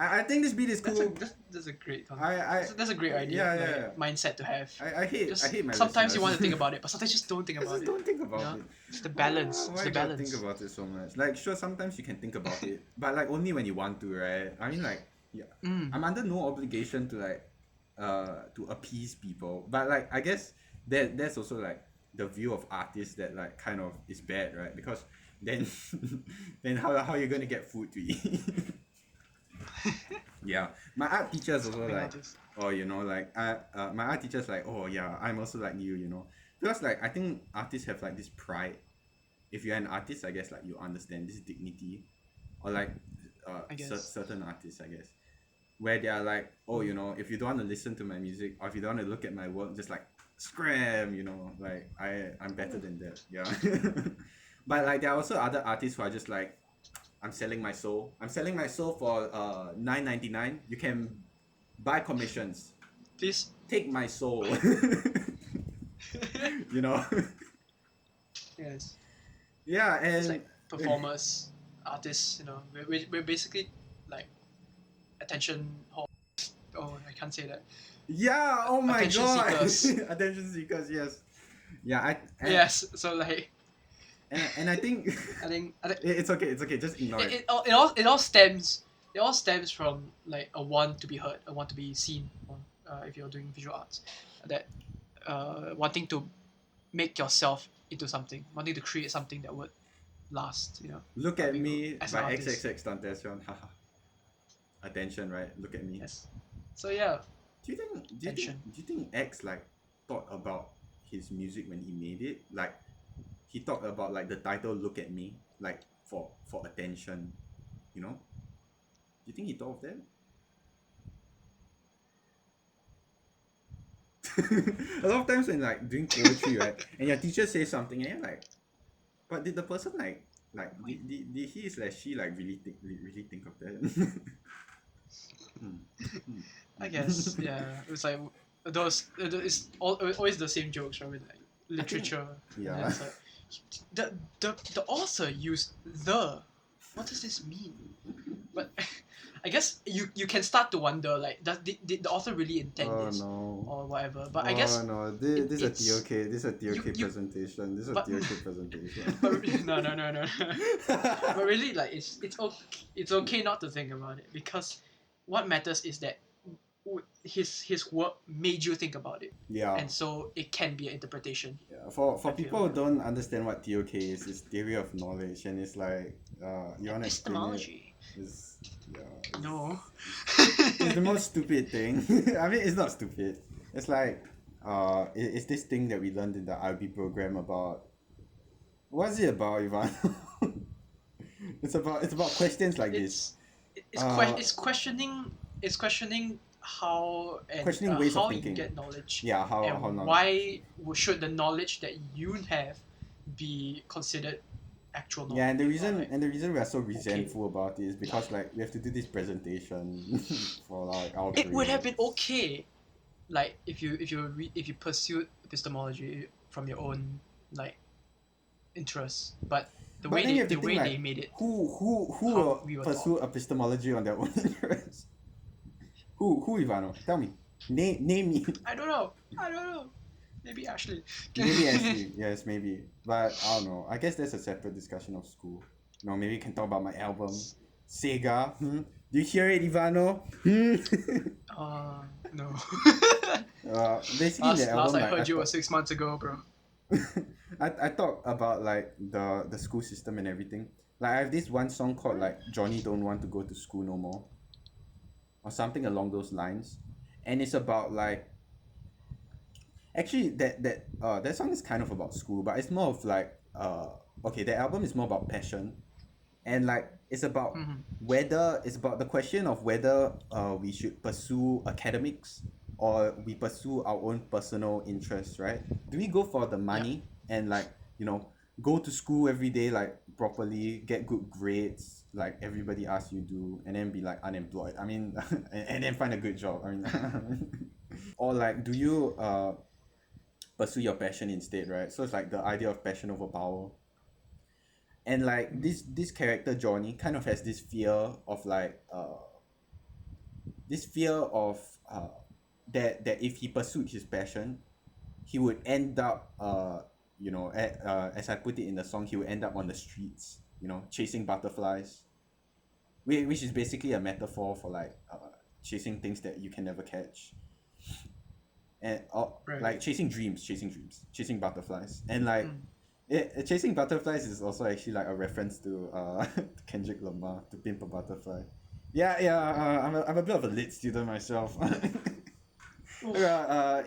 I think this beat is cool. That's a great I that's a great idea, yeah, yeah. mindset to have. I hate my Sometimes you listeners. want to think about it, but sometimes you just don't think I about just it. don't think about it. It's the balance. Why It's the you gotta balance. think about it so much? Like, sure, sometimes you can think about it, but like only when you want to, right? I mean, like, yeah, I'm under no obligation to like, to appease people. But like, I guess that's also like the view of artists that like kind of is bad, right? Because then, then how you gonna get food to eat? Yeah, my art teachers also Being like, artist. oh, like my art teachers like, oh yeah, I'm also like you, because like I think artists have like this pride. If you're an artist, I guess like you understand this dignity, or like I guess. certain artists, I guess, where they are like, oh, if you don't want to listen to my music or if you don't want to look at my work, just like scram, like I'm better than that, yeah. But like there are also other artists who are just like, I'm selling my soul. I'm selling my soul for $9.99. You can buy commissions. Please. Take my soul. you know. Yes. Yeah, and It's like performers, artists. We're basically like attention whore. Oh, I can't say that. yeah. Oh my Attention god. seekers. Attention seekers. Yes. Yeah. Yes. So like. And I think. I think it's okay. It's okay. Just ignore it. it all stems from like a want to be heard, a want to be seen. If you're doing visual arts, that wanting to make yourself into something, wanting to create something that would last. Look at me as an by artist. XXX Tentacion. Haha. Attention, right? Look at me. Yes. So yeah. Do you think X like thought about his music when he made it? Like he talked about like the title "Look at Me," like for attention, Do you think he thought of that? A lot of times when like doing poetry, right, and your teacher says something, and you're like, but did the person like did he / she like really think of that? I guess yeah. It's like those. It's always the same jokes, right? With like literature. yeah. And then it's like, the author used the. What does this mean? But I guess you can start to wonder like, did the author really intend this No. or whatever? But I guess. No, this is a it's- TOK. This is a TOK presentation. This is a but- TOK presentation. But no. But really, like it's okay not to think about it, because what matters is that his work made you think about it, Yeah. and so it can be an interpretation. Yeah, for I feel. people who don't understand what TOK is, it's theory of knowledge, and it's like you wanna explain it? Epistemology. Is yeah, No. it's the most stupid thing. I mean, it's not stupid. It's like it's this thing that we learned in the IB program about. What's it about, Ivan? It's about questions like this. it's Uh, it's questioning how and questioning ways of how you thinking. get knowledge, Yeah, how and knowledge. why should the knowledge that you have be considered actual Yeah, and knowledge, or like the reason we are so okay. resentful about it is because like we have to do this presentation for like our It would have been grades. okay, like if you pursued epistemology from your own like interests, but But then you have to the think way they like made it, who how will we were taught. pursue epistemology on their own interest? Who Ivano? Tell me. Name me. I don't know. Maybe Ashley. Maybe Ashley, yes, maybe. But I don't know. I guess that's a separate discussion of school. No, maybe we can talk about my album. Sega. Hmm? Do you hear it, Ivano? Hmm? No. Basically in the Last album I like heard you was 6 months ago, bro. I talk about like the school system and everything. Like I have this one song called like Johnny Don't Want to Go to School No More or something along those lines. And it's about like actually that song is kind of about school, but it's more of like okay, the album is more about passion and like Mm-hmm. it's about the question of whether we should pursue academics or we pursue our own personal interests, right? Do we go for the Yeah. money and like go to school every day like properly, get good grades like everybody asks you do, and then be like unemployed, I mean and then find a good job, I mean or like do you pursue your passion instead, right? So it's like the idea of passion over power. And like this character Johnny kind of has this fear of uh that if he pursued his passion he would end up as I put it in the song, he would end up on the streets, chasing butterflies, which is basically a metaphor for like chasing things that you can never catch, and Right. like chasing dreams, chasing butterflies, and like Mm. chasing butterflies is also actually like a reference to to Kendrick Lamar, to Pimp a Butterfly. Yeah, yeah. I'm a bit of a lit student myself. Oof.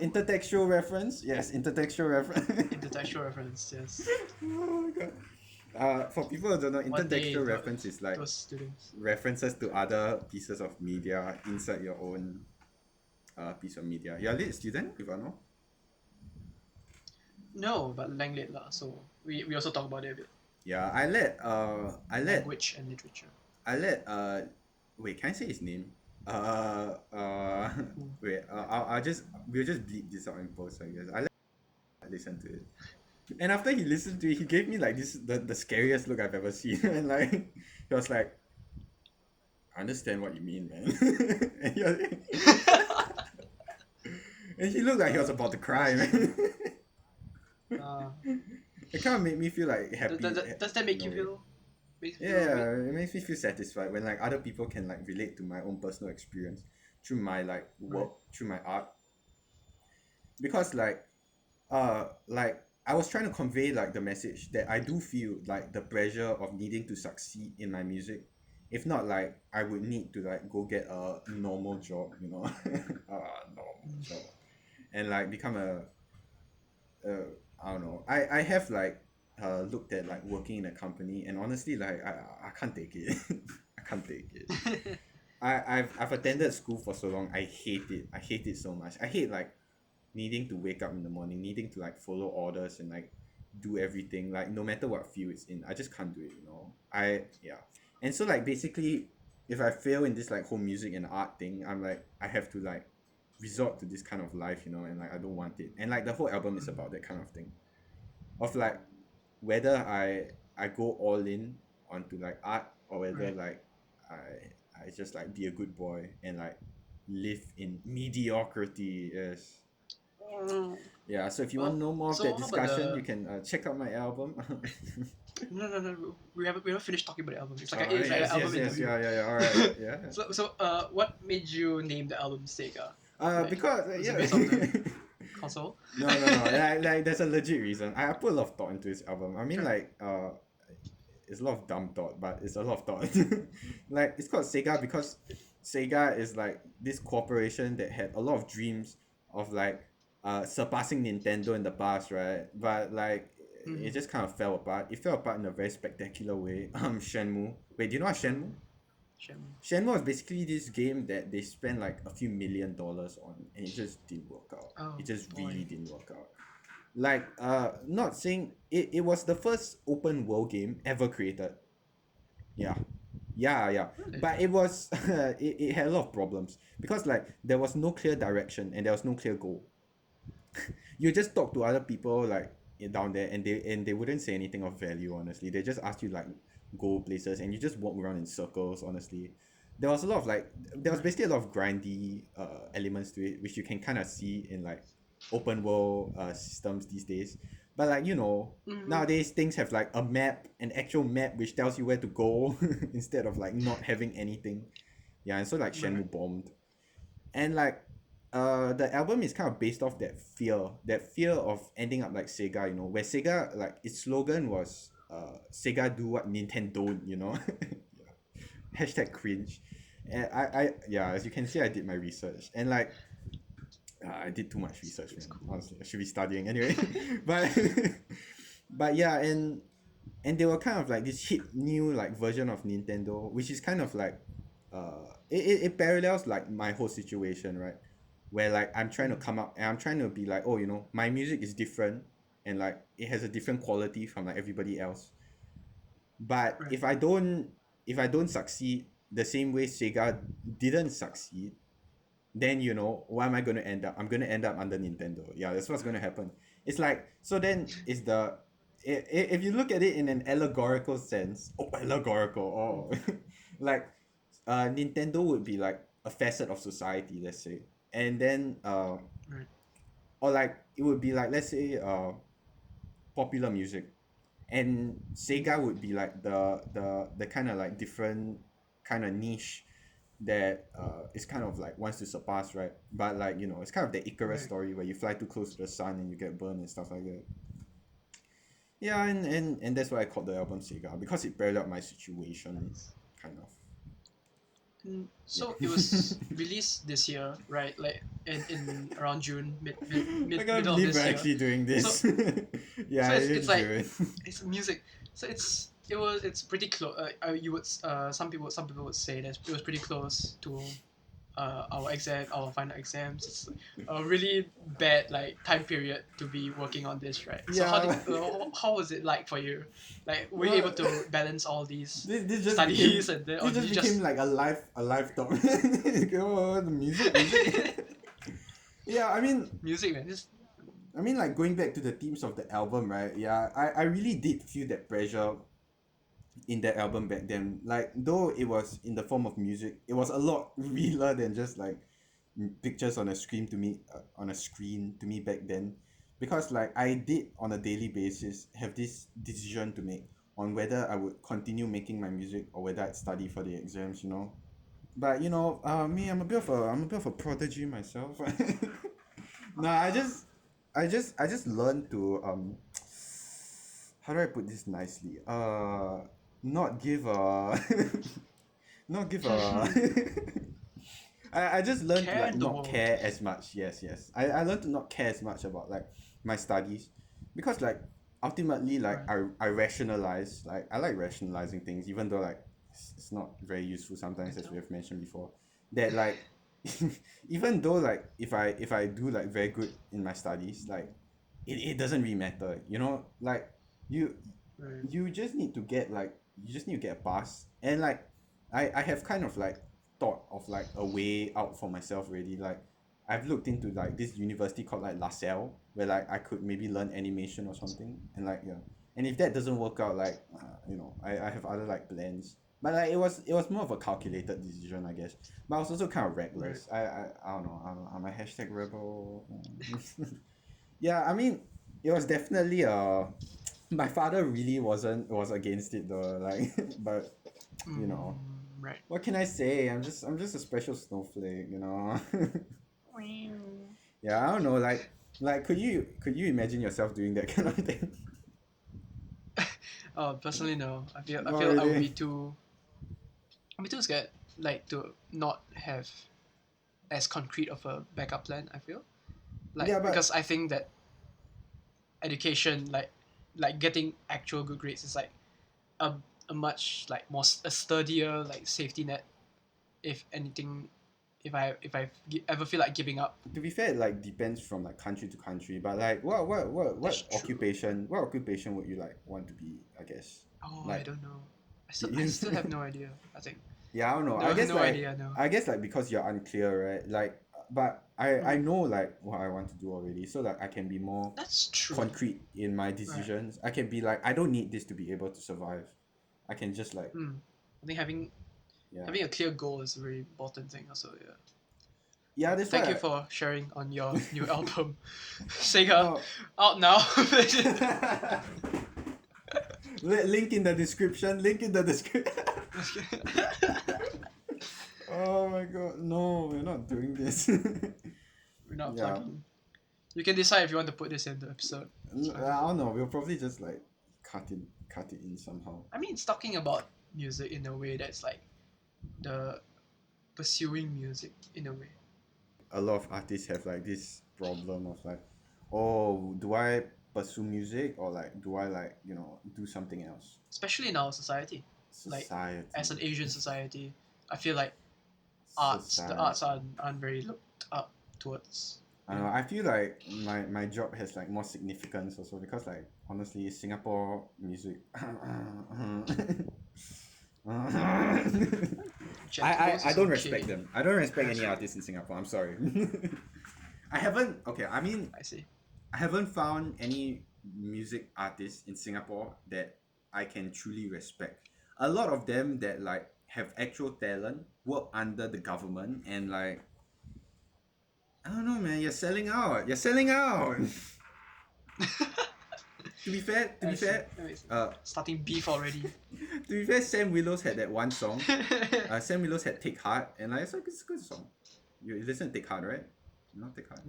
Intertextual reference, yes, intertextual reference. Intertextual reference, yes. Oh my god. For people who don't know, One day, intertextual reference is like those students. references to other pieces of media inside your own piece of media. You're a lit student, Ivano? No, but Langley lah. So we also talk about it a bit. Yeah, Language and literature. I let wait, can I say his name? Mm. Wait, we'll just bleep this out in post, I guess. I let listen to it. And after he listened to it, he gave me like the scariest look I've ever seen. And like he was like, I understand what you mean, man. and, and he looked like he was about to cry, man. uh, It kind of made me feel like happy does that in make a you way. feel? Makes you feel a bit. Yeah, it makes me feel satisfied when like other people can like relate to my own personal experience through my like Right. work, through my art. Because like I was trying to convey like the message that I do feel like the pressure of needing to succeed in my music. If not, like I would need to like go get a normal job, a normal Mm. job, and like become uh I don't know. I have like looked at like working in a company, and honestly like I can't take it. I can't take it. I've attended school for so long. I hate it. I hate it so much. I hate like needing to wake up in the morning, needing to like follow orders and like do everything, like no matter what field it's in. I just can't do it. Yeah. And so like basically if I fail in this like whole music and art thing, I'm like I have to like resort to this kind of life, and like I don't want it. And like the whole album is about that kind of thing. Of like whether I go all in onto like art, or whether Right. like I just like be a good boy and like live in mediocrity. Yes. Mm. Yeah, so if you want to Well, know more of so that how about discussion, you the can check out my album. No. We haven't finished talking about the album. It's like an Yes, album yes, yes, interview. yeah. All right, yeah. What made you name the album Sega? Because Was it yeah. based off the console? No. Like, there's a legit reason. I put a lot of thought into this album. I mean, Sure. like, it's a lot of dumb thought, but it's a lot of thought. Like, it's called Sega because Sega is like this corporation that had a lot of dreams of like surpassing Nintendo in the past, right? But like it Mm-hmm. just kind of fell apart. It fell apart in a very spectacular way. Shenmue. Wait, do you know what Shenmue? Shem. Shenmue is basically this game that they spent like a few $1 million on, and it just didn't work out. Oh It just really boy. didn't work out. Like, not saying it was the first open world game ever created. Yeah, yeah. Really? But it was it had a lot of problems because like there was no clear direction and there was no clear goal. You just talk to other people like down there and they wouldn't say anything of value. Honestly, they just ask you like go places and you just walk around in circles. Honestly, there was a lot of like there was Right. basically a lot of grindy elements to it, which you can kind of see in like open world systems these days. But like Mm-hmm. nowadays things have like a map, an actual map which tells you where to go instead of like not having anything. Yeah, and so like Right. Shenmue bombed, and like the album is kind of based off that fear of ending up like Sega, where Sega, like, its slogan was Sega do what Nintendo don't, hashtag cringe. And yeah, as you can see, I did my research, and like I did too much research, It's man. cool. Honestly, I should be studying anyway. but but yeah, and they were kind of like this hip new like version of Nintendo, which is kind of like it parallels like my whole situation, right? Where like I'm trying to Mm. come up and I'm trying to be like, oh, my music is different and like it has a different quality from like everybody else. But Right. if I don't succeed the same way Sega didn't succeed, then where am I going to end up? I'm going to end up under Nintendo. Yeah, that's what's going to happen. It's like, so then is the if you look at it in an allegorical sense, allegorical, Mm. like Nintendo would be like a facet of society, let's say, and then Right. or like it would be like, let's say, popular music, and Sega would be like the kind of like different kind of niche that is kind of like wants to surpass, right? But like it's kind of the Icarus Right. story where you fly too close to the sun and you get burned and stuff like that. Yeah, and that's why I called the album Sega, because it paralleled my situation, Nice. kind of. So it Yeah. was released this year, right? Like in around June, I can't middle of believe we're this year. actually doing So this. Yeah, so it it's is like June. it's music. So it's pretty close. You would some people would say that it was pretty close to our final exams. It's a really bad like time period to be working on this, right? So Yeah. how was it like for you? Like were you Well, able to balance all these this just became studies and then or this did just you became just like a live talk. Oh, the music. Yeah, music man? Just like going back to the themes of the album, right? Yeah, I really did feel that pressure in that album back then. Like, though it was in the form of music, it was a lot realer than just like pictures on a screen to me back then, because like I did on a daily basis have this decision to make on whether I would continue making my music or whether I'd study for the exams. But me, I'm a bit of a prodigy myself. No, I just learned to how do I put this nicely? Not give a not give a I just learned to care like in the not world. care as much. Yes. I learned to not care as much about like my studies, because like ultimately like Right. I rationalize, like I like rationalizing things, even though like it's not very useful sometimes, as we Mental. have mentioned before, that like even though like if I do like very good in my studies, like it doesn't really matter, like you Right. you just need to get a pass, and like I have kind of like thought of like a way out for myself already. Like I've looked into like this university called like LaSalle, where like I could maybe learn animation or something, and like yeah, and if that doesn't work out, like I have other like plans, but like it was more of a calculated decision, I guess. But I was also kind of Right. reckless. I don't know, I'm a hashtag rebel. Yeah, it was definitely My father really was against it though, like, but you know, Right. what can I say? I'm just a special snowflake, you know. Yeah, I don't know, like could you imagine yourself doing that kind of thing? Personally, no. I Not feel I would really. be too. I'd be too scared, like to not have as concrete of a backup plan. I feel Yeah, like but because I think that education, like getting actual good grades, is like a, a much like more a sturdier like safety net. If anything, if I ever feel like giving up, to be fair, it like depends from like country to country. But like, that's what true. occupation would you like want to be? I guess Oh, I like don't know. I still have no idea. I think yeah, I don't know. no no idea. No. I guess like because you're unclear, right? Like, but I Mm, know like what I want to do already, so like I can be more that's true. concrete in my Right. decisions. I can be like, I don't need this to be able to survive. I can just like I think having yeah having a clear goal is a very important thing. Also, yeah. yeah. That's Thank you why. for sharing on your new album, Singer, No. out now. Link in the description. Link in the description. Oh my god, no, we're not doing this. We're not Yeah, plugging. You can decide if you want to put this in the episode. It's I fine. don't know. We'll probably just like cut it in somehow. I mean, it's talking about music in a way that's like the pursuing music in a way. A lot of artists have like this problem of like, oh, do I pursue music or like do I like do something else? Especially in our society. Like as Society, an Asian society, I feel like the society. arts aren't very looked up towards. I don't know. I feel like my job has like more significance also because like honestly, Singapore music. I Jentables is don't respect okay. them. I don't respect any artists in Singapore. I'm sorry. I haven't. Okay, I mean, I see. I haven't found any music artists in Singapore that I can truly respect. A lot of them that like have actual talent work under the government and like I don't know, man. You're selling out. You're selling out. To I be see. fair, I see. uh, Starting beef already. to be fair, Sam Willows had that one song. Sam Willows had "Take Heart," and like it's a good song. You listen to "Take Heart," right? You know "Take Heart."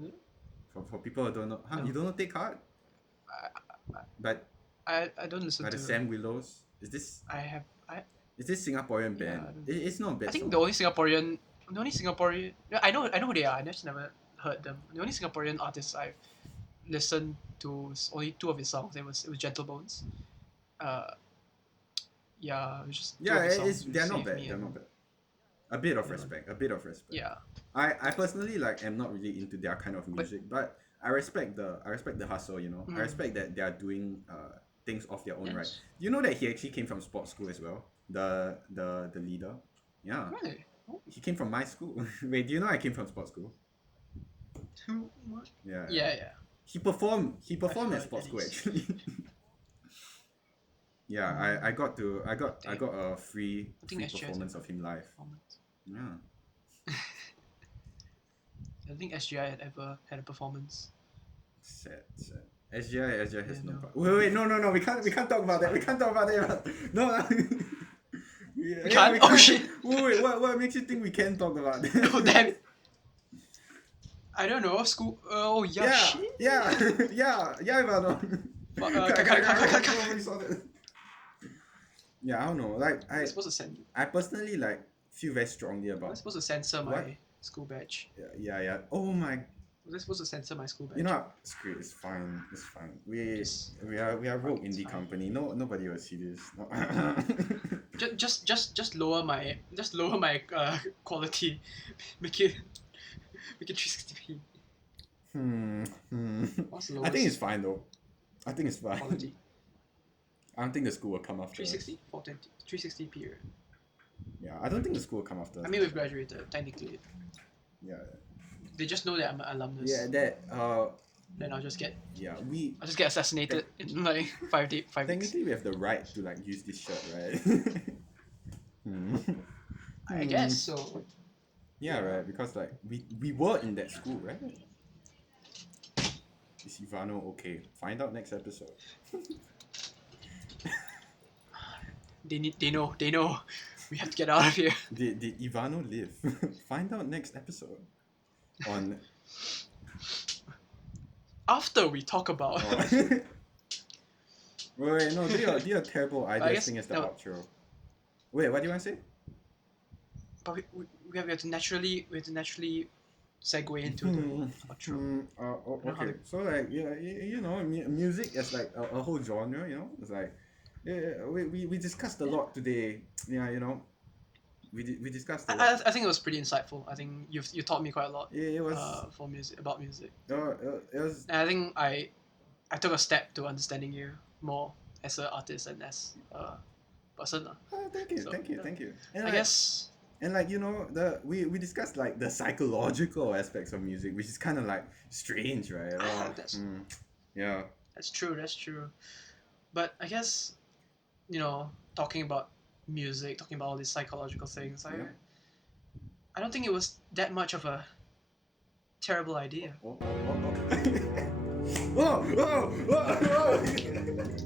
For people who don't know, huh? No. You don't know "Take Heart," but I don't listen by the to. Sam Willows. Is this I have I is this Singaporean yeah. band? It's not a I bad think song. the only Singaporean. No, I know who they are. I just never heard them. The only Singaporean artists I've listened to is only two of his songs. It was Gentle Bones. Uh, yeah, it was just two Yeah, of his songs. they're not Save bad. Me They're and not bad. A bit of you know, respect. A bit of respect. yeah. I personally like am not really into their kind of But music, but I respect the hustle. I mm, respect that they are doing things of their own right. yes, You know that he actually came from sports school as well. The leader, yeah, really. Oh, he came from my school. Wait, do you know I came from sports school? what? Yeah, yeah. Yeah, yeah. He I've performed at heard sports at school least. actually. Yeah, I got to I Dang. got a free I think SGI has performance ever of him live. performance. Yeah. I think SGI had ever had a performance. Sad, sad. SGI Yeah, has no no. part. Wait, no. We can't talk about that. We can't talk about that. No. We Yeah, can't. we Oh can't. shit. Wait. What makes you think we can talk about Oh damn. that? I don't know. School. Oh yeah. Yeah, Shit. Ivano. Cut. Nobody saw that. Yeah, I don't know. Like We're supposed to send. I personally like feel very strongly We're about supposed to censor what. my school badge. Yeah. Oh my. Was I supposed to censor my school badge? You know what? Screw it. It's fine. It's fine. Just We are rogue it's indie fine. company. No, nobody will see this. No. Just lower my quality, make it 360p. What's the I lowest think it's fine though. I think it's fine. quality? I don't think the school will come after us. 360, 420, 360p. Right? Yeah, I don't think the school will come after us. I mean, we've graduated technically. Yeah. They just know that I'm an alumnus. Yeah, that Then I'll just get we assassinated in like 5 weeks. technically we have the right to like use this shirt, right? I guess so. Yeah, right, because like we were in that school, right? Is Ivano okay? Find out next episode. They know. We have to get out of here. Did Ivano live? Find out next episode. On After we talk about, oh. Wait, no, do your terrible I ideas guess thing as the no. outro. Wait, what do you want to say? But we have to naturally segue into the outro. Okay. So like you know, music is like a whole genre. You know, it's like we discussed a lot today. Yeah, you know, we discussed a lot. I think it was pretty insightful. I think you taught me quite a lot. Yeah, it was. For music about music. It was. And I think I took a step to understanding you more as an artist and as a person. Thank you, So, thank you, yeah. thank you. And I like, guess. and like you know, we discussed like the psychological aspects of music, which is kind of like strange, right? Yeah. That's true. But I guess, talking about music, talking about all these psychological things, Yeah. I don't think it was that much of a terrible idea. Oh. Whoa.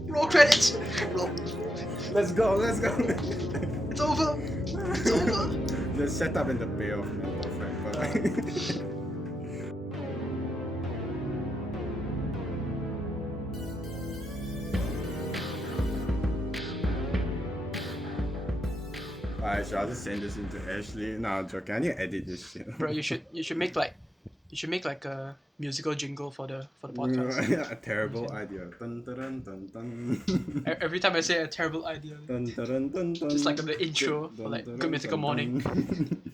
Roll credits! Roll. Let's go. It's over! The setup and the payoff, man, perfect. But alright, so I'll just send this into Ashley. No, I'm joking. I need to edit this shit. Bro, you should make like a musical jingle for the podcast. A terrible idea. Dun, dun, dun, dun. Every time I say a terrible idea, Dun, dun, dun, dun, just like the intro dun, for like dun, Good Mythical dun, Morning. dun.